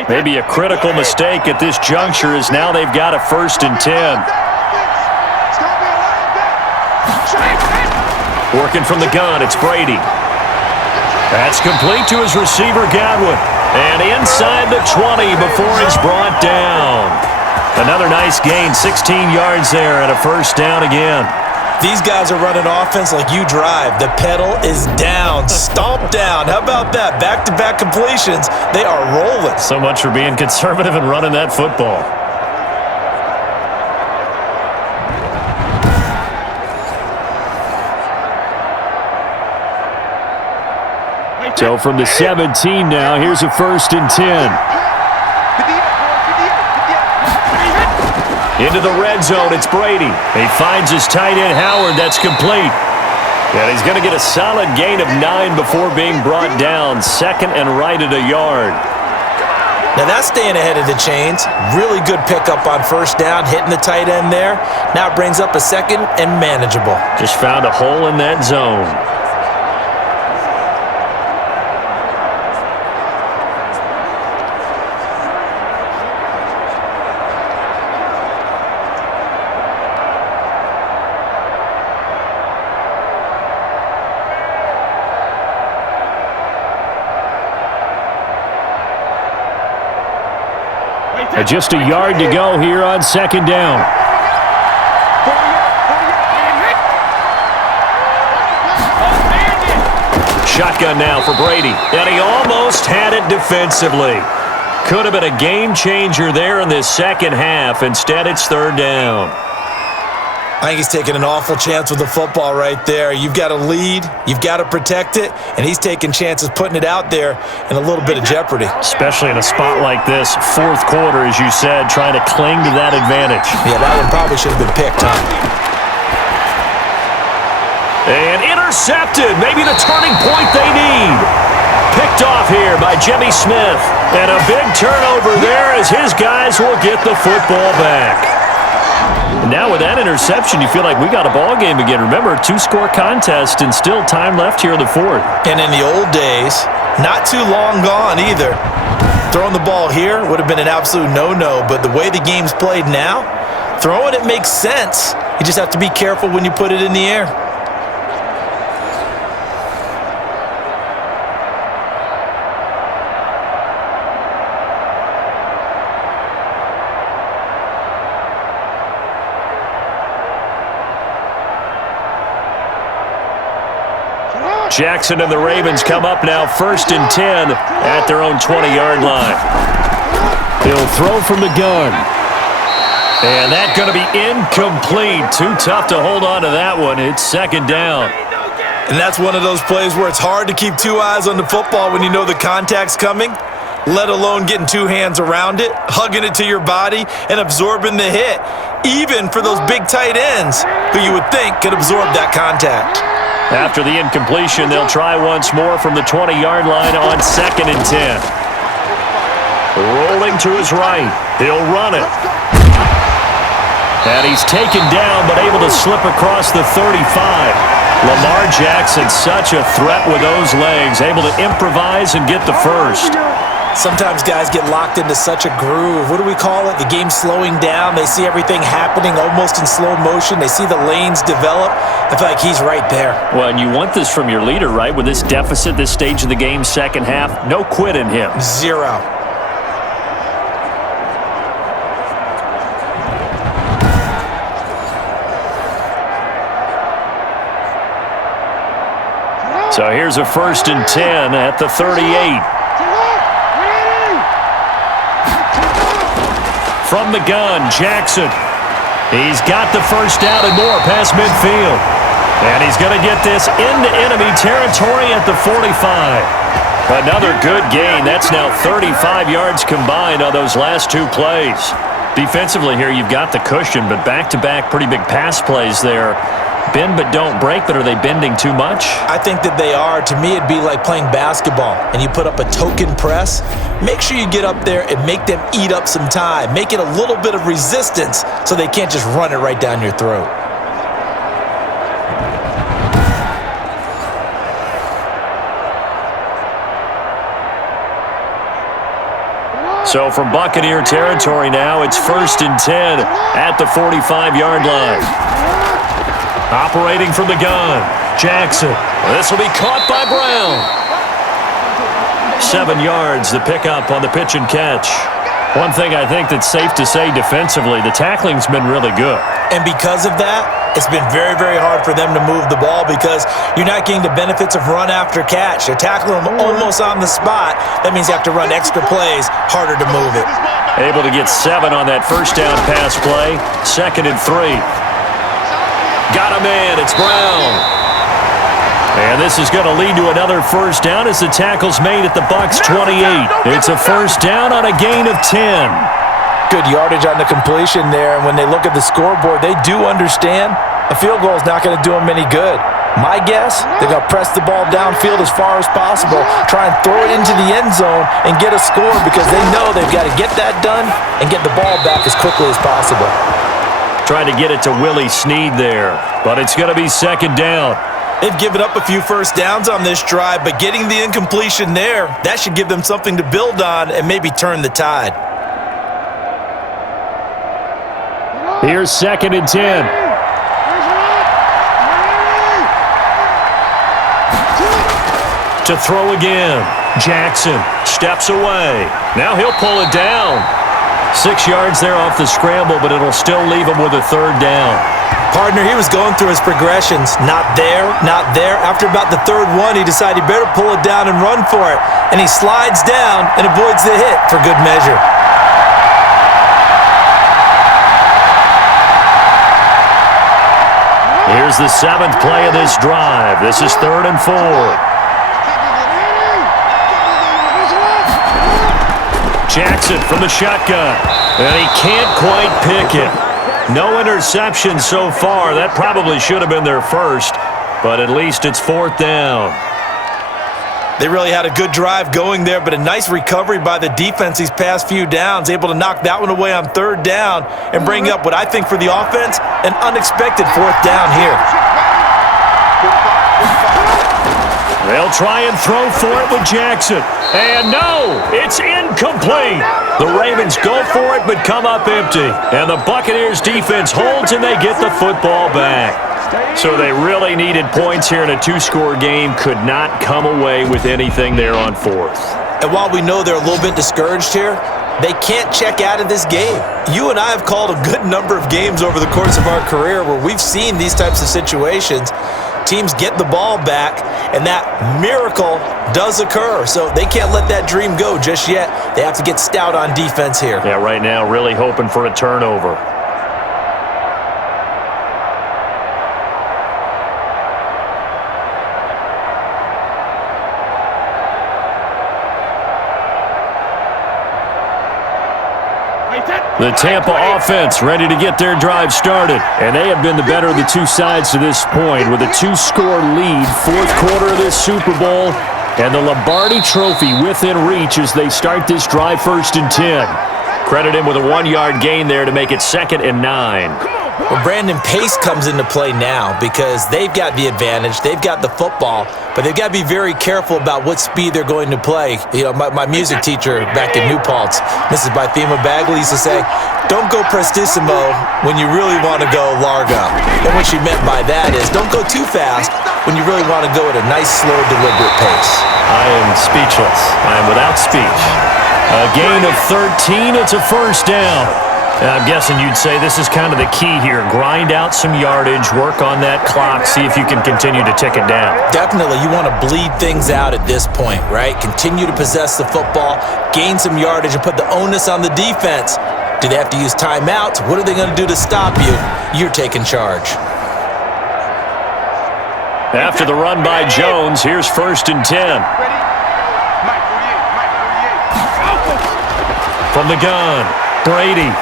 Maybe a critical mistake at this juncture is now they've got a first and 10. Working from the gun, it's Brady. That's complete to his receiver, Godwin. And inside the 20 before he's brought down. Another nice gain, 16 yards there, and a first down again. These guys are running offense like you drive. The pedal is down, stomp down. How about that? Back-to-back completions. They are rolling. So much for being conservative and running that football. So from the 17 now, here's a first and 10. Into the red zone, it's Brady. He finds his tight end, Howard. That's complete. And he's going to get a solid gain of 9 before being brought down. Second and right at a yard. Now that's staying ahead of the chains. Really good pickup on first down, hitting the tight end there. Now it brings up a second and manageable. Just found a hole in that zone. Just a yard to go here on second down. Shotgun now for Brady. And he almost had it defensively. Could have been a game changer there in this second half. Instead, it's third down. I think he's taking an awful chance with the football right there. You've got to lead, you've got to protect it, and he's taking chances putting it out there in a little bit of jeopardy. Especially in a spot like this, fourth quarter, as you said, trying to cling to that advantage. Yeah, that one probably should have been picked, huh? And intercepted, maybe the turning point they need. Picked off here by Jimmy Smith. And a big turnover there as his guys will get the football back. Now with that interception, you feel like we got a ball game again. Remember, 2-score contest and still time left here in the fourth. And in the old days, not too long gone either. Throwing the ball here would have been an absolute no-no, but the way the game's played now, throwing it makes sense. You just have to be careful when you put it in the air. Jackson and the Ravens come up now first and 10 at their own 20-yard line. He'll throw from the gun. And that's going to be incomplete. Too tough to hold on to that one. It's second down. And that's one of those plays where it's hard to keep two eyes on the football when you know the contact's coming, let alone getting two hands around it, hugging it to your body, and absorbing the hit, even for those big tight ends who you would think could absorb that contact. After the incompletion, they'll try once more from the 20-yard line on second and 10. Rolling to his right. He'll run it. And he's taken down, but able to slip across the 35. Lamar Jackson, such a threat with those legs, able to improvise and get the first. Sometimes guys get locked into such a groove. What do we call it? The game's slowing down. They see everything happening almost in slow motion. They see the lanes develop. I feel like he's right there. Well, and you want this from your leader, right? With this deficit, this stage of the game, second half, no quit in him. Zero. So here's a 1st and 10 at the 38. From the gun, Jackson. He's got the first down and more past midfield. And he's going to get this into enemy territory at the 45. Another good gain. That's now 35 yards combined on those last 2 plays. Defensively here, you've got the cushion, but back-to-back pretty big pass plays there. Bend but don't break, but are they bending too much? I think that they are. To me, it'd be like playing basketball, and you put up a token press. Make sure you get up there and make them eat up some time. Make it a little bit of resistance so they can't just run it right down your throat. So from Buccaneer territory now, it's 1st and 10 at the 45-yard line. Operating from the gun, Jackson. This will be caught by Brown. 7 yards, the pickup on the pitch and catch. One thing I think that's safe to say defensively, the tackling's been really good. And because of that, it's been very, very hard for them to move the ball because you're not getting the benefits of run after catch. They're tackling them almost on the spot. That means you have to run extra plays, harder to move it. Able to get 7 on that first down pass play. 2nd and 3. Got him in. It's Brown. And this is going to lead to another first down as the tackle's made at the BUCS 28. It's a first down on a gain of 10. Good yardage on the completion there, and when they look at the scoreboard, they do understand a field goal is not going to do them any good. My guess, they're going to press the ball downfield as far as possible, try and throw it into the end zone and get a score because they know they've got to get that done and get the ball back as quickly as possible. Trying to get it to Willie Snead there, but it's going to be 2nd down. They've given up a few first downs on this drive, but getting the incompletion there, that should give them something to build on and maybe turn the tide. Here's 2nd and 10. To throw again. Jackson steps away. Now he'll pull it down. 6 yards there off the scramble, but it'll still leave him with a 3rd down. Partner, he was going through his progressions. Not there, not there. After about the 3rd one, he decided he better pull it down and run for it. And he slides down and avoids the hit for good measure. Here's the 7th play of this drive. This is 3rd and 4. Jackson from the shotgun, and he can't quite pick it. No interception so far. That probably should have been their first, but at least it's 4th down. They really had a good drive going there, but a nice recovery by the defense these past few downs, able to knock that one away on 3rd down and bring up what I think for the offense, an unexpected 4th down here. They'll try and throw for it with Jackson. And no, it's incomplete. The Ravens go for it but come up empty. And the Buccaneers defense holds and they get the football back. So they really needed points here in a 2-score game. Could not come away with anything there on 4th. And while we know they're a little bit discouraged here, they can't check out of this game. You and I have called a good number of games over the course of our career where we've seen these types of situations. Teams get the ball back, and that miracle does occur. So they can't let that dream go just yet. They have to get stout on defense here. Yeah, right now really hoping for a turnover. The Tampa offense ready to get their drive started. And they have been the better of the 2 sides to this point with a 2-score lead. 4th quarter of this Super Bowl. And the Lombardi Trophy within reach as they start this drive 1st and 10. Credit him with a 1-yard gain there to make it 2nd and 9. Well, Brandon, pace comes into play now because they've got the advantage. They've got the football, but they've got to be very careful about what speed they're going to play. You know, my music teacher back in New Paltz, Mrs. Bythema Bagley, used to say, don't go prestissimo when you really want to go largo. And what she meant by that is don't go too fast when you really want to go at a nice, slow, deliberate pace. I am speechless. I am without speech. A gain of 13. It's a 1st down. I'm guessing you'd say this is kind of the key here. Grind out some yardage, work on that clock, see if you can continue to tick it down. Definitely, you want to bleed things out at this point, right? Continue to possess the football, gain some yardage, and put the onus on the defense. Do they have to use timeouts? What are they going to do to stop you? You're taking charge. After the run by Jones, here's 1st and 10. From the gun, Brady.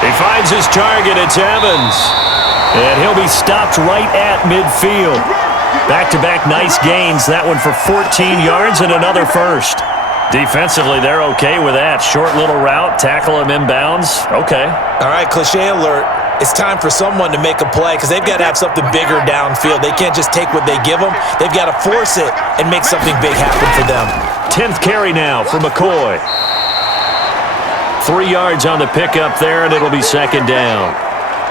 He finds his target. It's Evans. And he'll be stopped right at midfield. Back-to-back nice gains. That one for 14 yards and another first. Defensively, they're okay with that. Short little route, tackle him inbounds. Okay. All right, cliche alert. It's time for someone to make a play because they've got to have something bigger downfield. They can't just take what they give them. They've got to force it and make something big happen for them. 10th carry now for McCoy. 3 yards on the pickup there, and it'll be 2nd down.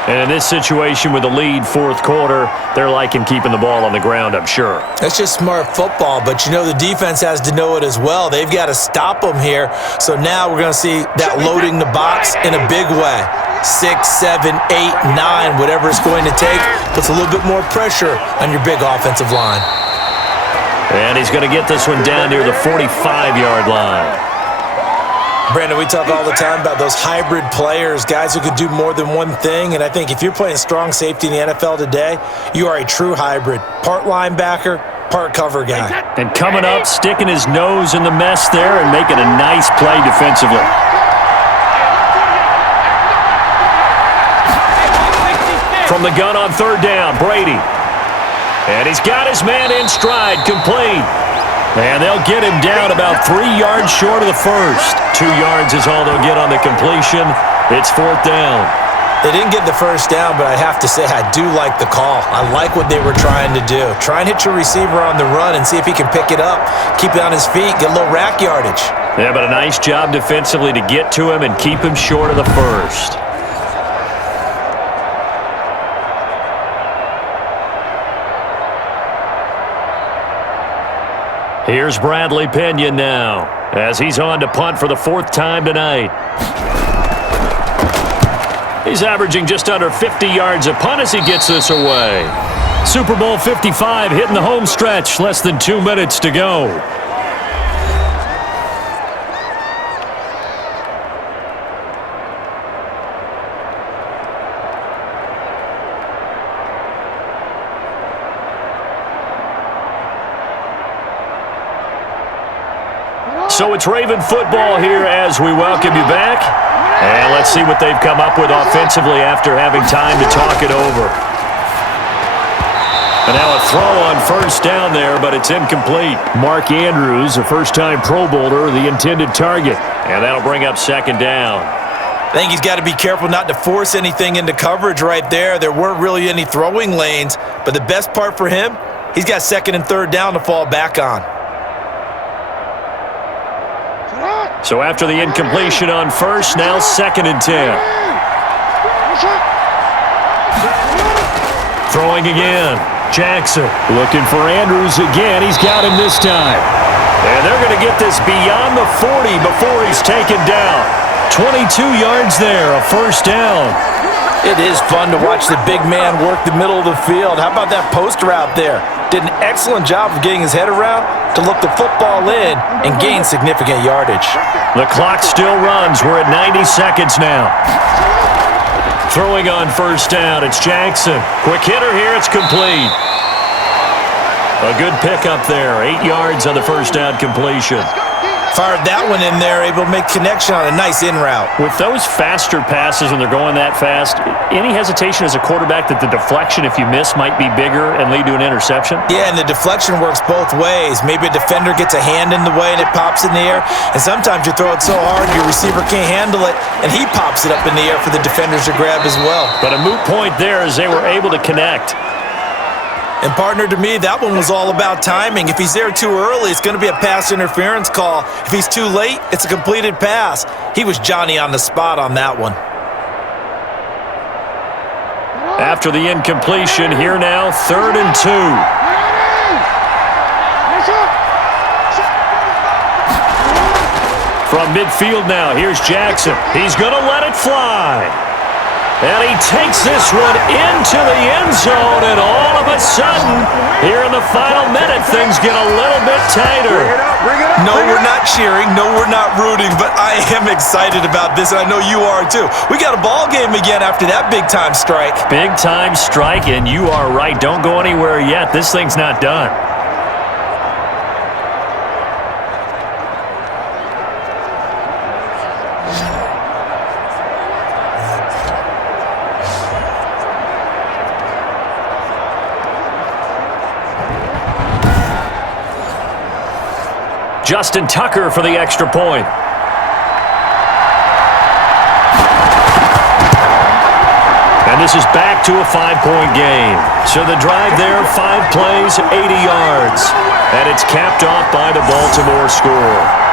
And in this situation with the lead, 4th quarter, they're liking keeping the ball on the ground, I'm sure. That's just smart football, but you know the defense has to know it as well. They've got to stop them here. So now we're going to see that loading the box in a big way. 6, 7, 8, 9, whatever it's going to take, puts a little bit more pressure on your big offensive line. And he's going to get this one down near the 45-yard line. Brandon, we talk all the time about those hybrid players, guys who could do more than one thing, and I think if you're playing strong safety in the NFL today, you are a true hybrid. Part linebacker, part cover guy. And coming up, sticking his nose in the mess there and making a nice play defensively. From the gun on 3rd down, Brady. And he's got his man in stride, complete. And they'll get him down about 3 yards short of the first. 2 yards is all they'll get on the completion. It's 4th down. They didn't get the first down, but I have to say I do like the call. I like what they were trying to do. Try and hit your receiver on the run and see if he can pick it up. Keep it on his feet, get a little rack yardage. Yeah, but a nice job defensively to get to him and keep him short of the first. Here's Bradley Pinion now, as he's on to punt for the 4th time tonight. He's averaging just under 50 yards a punt as he gets this away. Super Bowl 55 hitting the home stretch, less than 2 minutes to go. So it's Raven football here as we welcome you back. And let's see what they've come up with offensively after having time to talk it over. And now a throw on 1st down there, but it's incomplete. Mark Andrews, a first-time Pro Bowler, the intended target. And that'll bring up 2nd down. I think he's got to be careful not to force anything into coverage right there. There weren't really any throwing lanes, but the best part for him, he's got 2nd and 3rd down to fall back on. So after the incompletion on 1st, now 2nd and 10. Throwing again. Jackson looking for Andrews again. He's got him this time. And they're going to get this beyond the 40 before he's taken down. 22 yards there, a 1st down. It is fun to watch the big man work the middle of the field. How about that post route there? Did an excellent job of getting his head around to look the football in and gain significant yardage. The clock still runs. We're at 90 seconds now. Throwing on 1st down, it's Jackson. Quick hitter here, it's complete. A good pickup there. 8 yards on the 1st down completion. Fired that one in there, able to make connection on a nice in route. With those faster passes when they're going that fast, any hesitation as a quarterback that the deflection, if you miss, might be bigger and lead to an interception? Yeah, and the deflection works both ways. Maybe a defender gets a hand in the way and it pops in the air, and sometimes you throw it so hard your receiver can't handle it, and he pops it up in the air for the defenders to grab as well. But a moot point there as they were able to connect. And partner, to me, that one was all about timing. If he's there too early, it's going to be a pass interference call. If he's too late, it's a completed pass. He was Johnny on the spot on that one. After the incompletion, here now, 3rd and 2. From midfield now, here's Jackson. He's going to let it fly. And he takes this one into the end zone, and all of a sudden, here in the final minute, things get a little bit tighter. No, we're not cheering. No, we're not rooting, but I am excited about this, and I know you are too. We got a ball game again after that big-time strike. Big-time strike, and you are right. Don't go anywhere yet. This thing's not done. Justin Tucker for the extra point. And this is back to a 5-point game. So the drive there, 5 plays, 80 yards. And it's capped off by the Baltimore score.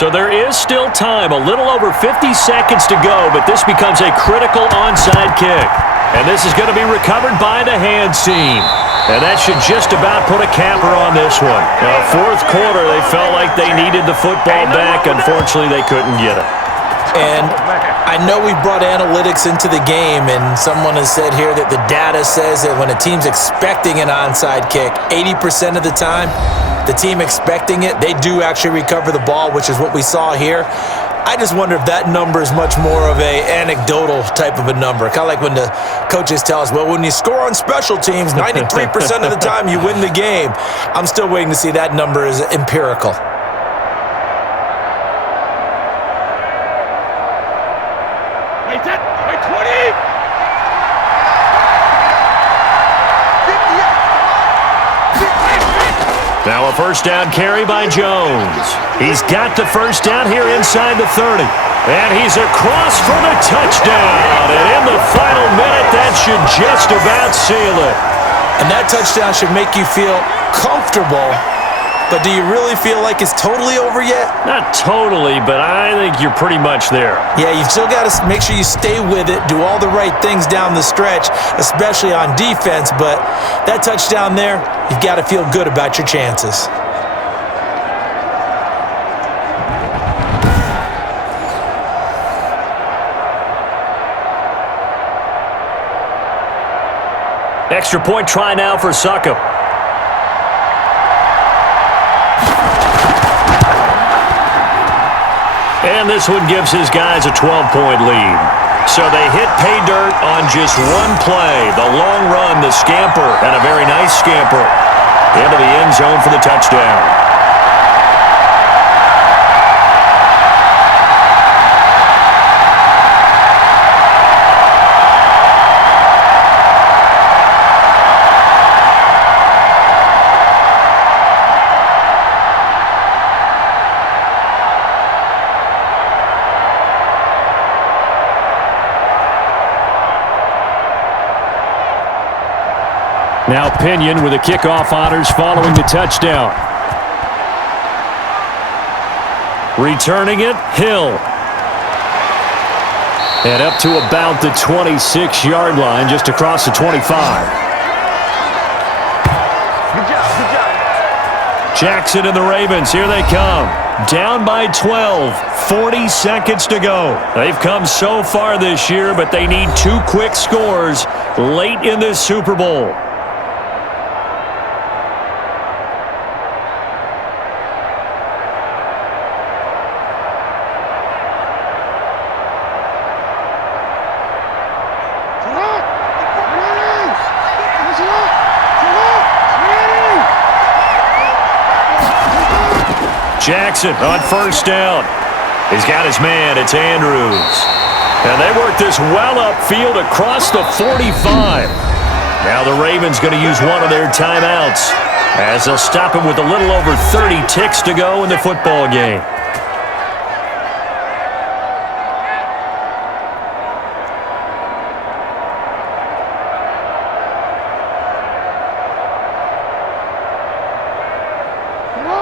So there is still time, a little over 50 seconds to go, but this becomes a critical onside kick. And this is going to be recovered by the hands team. And that should just about put a capper on this one. Now, fourth quarter, they felt like they needed the football back. Unfortunately, they couldn't get it. And I know we brought analytics into the game, and someone has said here that the data says that when a team's expecting an onside kick, 80% of the time, the team expecting it, they do actually recover the ball, which is what we saw here. I just wonder if that number is much more of a anecdotal type of a number. Kind of like when the coaches tell us, well, when you score on special teams, 93% of the time you win the game. I'm still waiting to see that number is empirical. Now a first down carry by Jones. He's got the first down here inside the 30. And he's across for the touchdown. And in the final minute, that should just about seal it. And that touchdown should make you feel comfortable. But do you really feel like it's totally over yet? Not totally, but I think you're pretty much there. Yeah, you've still got to make sure you stay with it, do all the right things down the stretch, especially on defense. But that touchdown there, you've got to feel good about your chances. Extra point try now for Succop. And this one gives his guys a 12-point lead. So they hit pay dirt on just one play. The long run, the scamper, and a very nice scamper into the end zone for the touchdown. Now Pinion with the kickoff honors following the touchdown. Returning it, Hill. And up to about the 26-yard line, just across the 25. Good job. Jackson and the Ravens, here they come. Down by 12, 40 seconds to go. They've come so far this year, but they need 2 quick scores late in this Super Bowl. Jackson on first down. He's got his man. It's Andrews. And they work this well upfield across the 45. Now the Ravens going to use one of their timeouts as they'll stop him with a little over 30 ticks to go in the football game.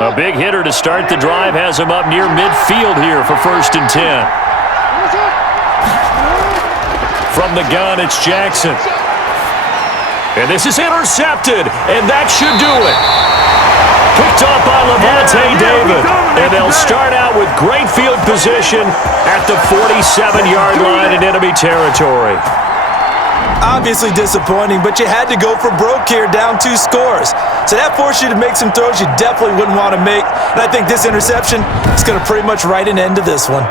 A big hitter to start the drive has him up near midfield here for 1st and 10. From the gun, it's Jackson. And this is intercepted, and that should do it. Picked up by Levante David, and they'll start out with great field position at the 47-yard line in enemy territory. Obviously disappointing, but you had to go for broke here, down 2 scores. So that forced you to make some throws you definitely wouldn't want to make. And I think this interception is going to pretty much write an end to this one.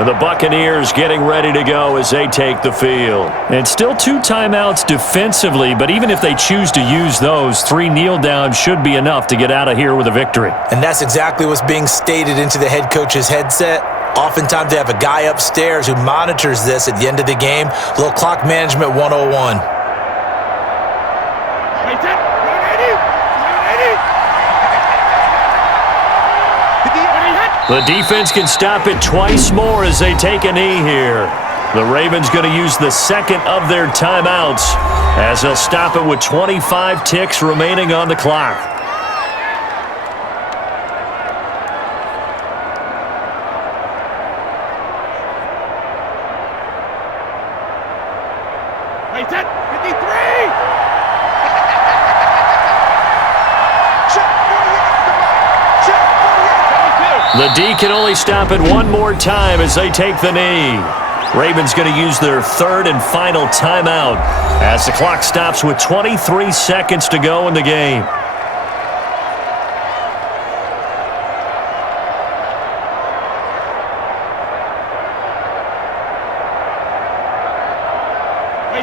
And the Buccaneers getting ready to go as they take the field. And still 2 timeouts defensively, but even if they choose to use those, 3 kneel downs should be enough to get out of here with a victory. And that's exactly what's being stated into the head coach's headset. Oftentimes they have a guy upstairs who monitors this at the end of the game. A little clock management 101. The defense can stop it twice more as they take a knee here. The Ravens going to use the second of their timeouts as they'll stop it with 25 ticks remaining on the clock. The D can only stop it one more time as they take the knee. Ravens going to use their 3rd and final timeout as the clock stops with 23 seconds to go in the game.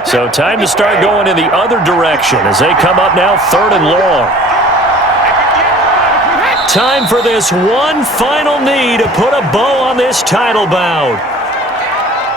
So time to start going in the other direction as they come up now 3rd and long. Time for this one final knee to put a bow on this title bout.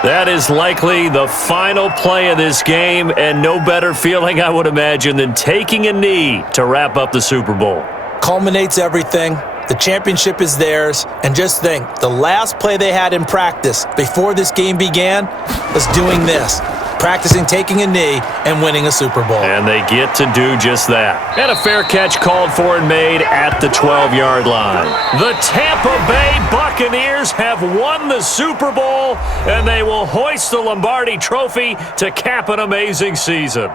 That is likely the final play of this game, and no better feeling, I would imagine, than taking a knee to wrap up the Super Bowl. Culminates everything. The championship is theirs. And just think, the last play they had in practice before this game began was doing this. Practicing taking a knee and winning a Super Bowl. And they get to do just that. And a fair catch called for and made at the 12-yard line. The Tampa Bay Buccaneers have won the Super Bowl, and they will hoist the Lombardi Trophy to cap an amazing season.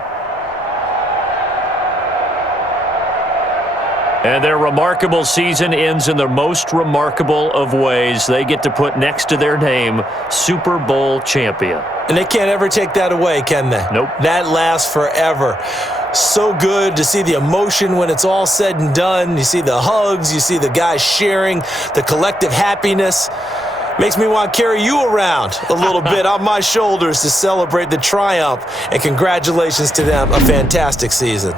And their remarkable season ends in the most remarkable of ways. They get to put next to their name, Super Bowl champion. And they can't ever take that away, can they? Nope. That lasts forever. So good to see the emotion when it's all said and done. You see the hugs, you see the guys sharing, the collective happiness. Makes me want to carry you around a little bit on my shoulders to celebrate the triumph. And congratulations to them. A fantastic season.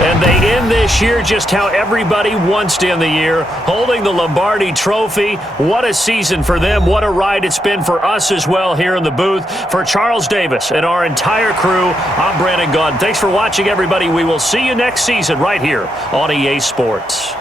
And they end this year just how everybody wants to end the year, holding the Lombardi Trophy. What a season for them. What a ride it's been for us as well here in the booth. For Charles Davis and our entire crew, I'm Brandon Gaudin. Thanks for watching, everybody. We will see you next season right here on EA Sports.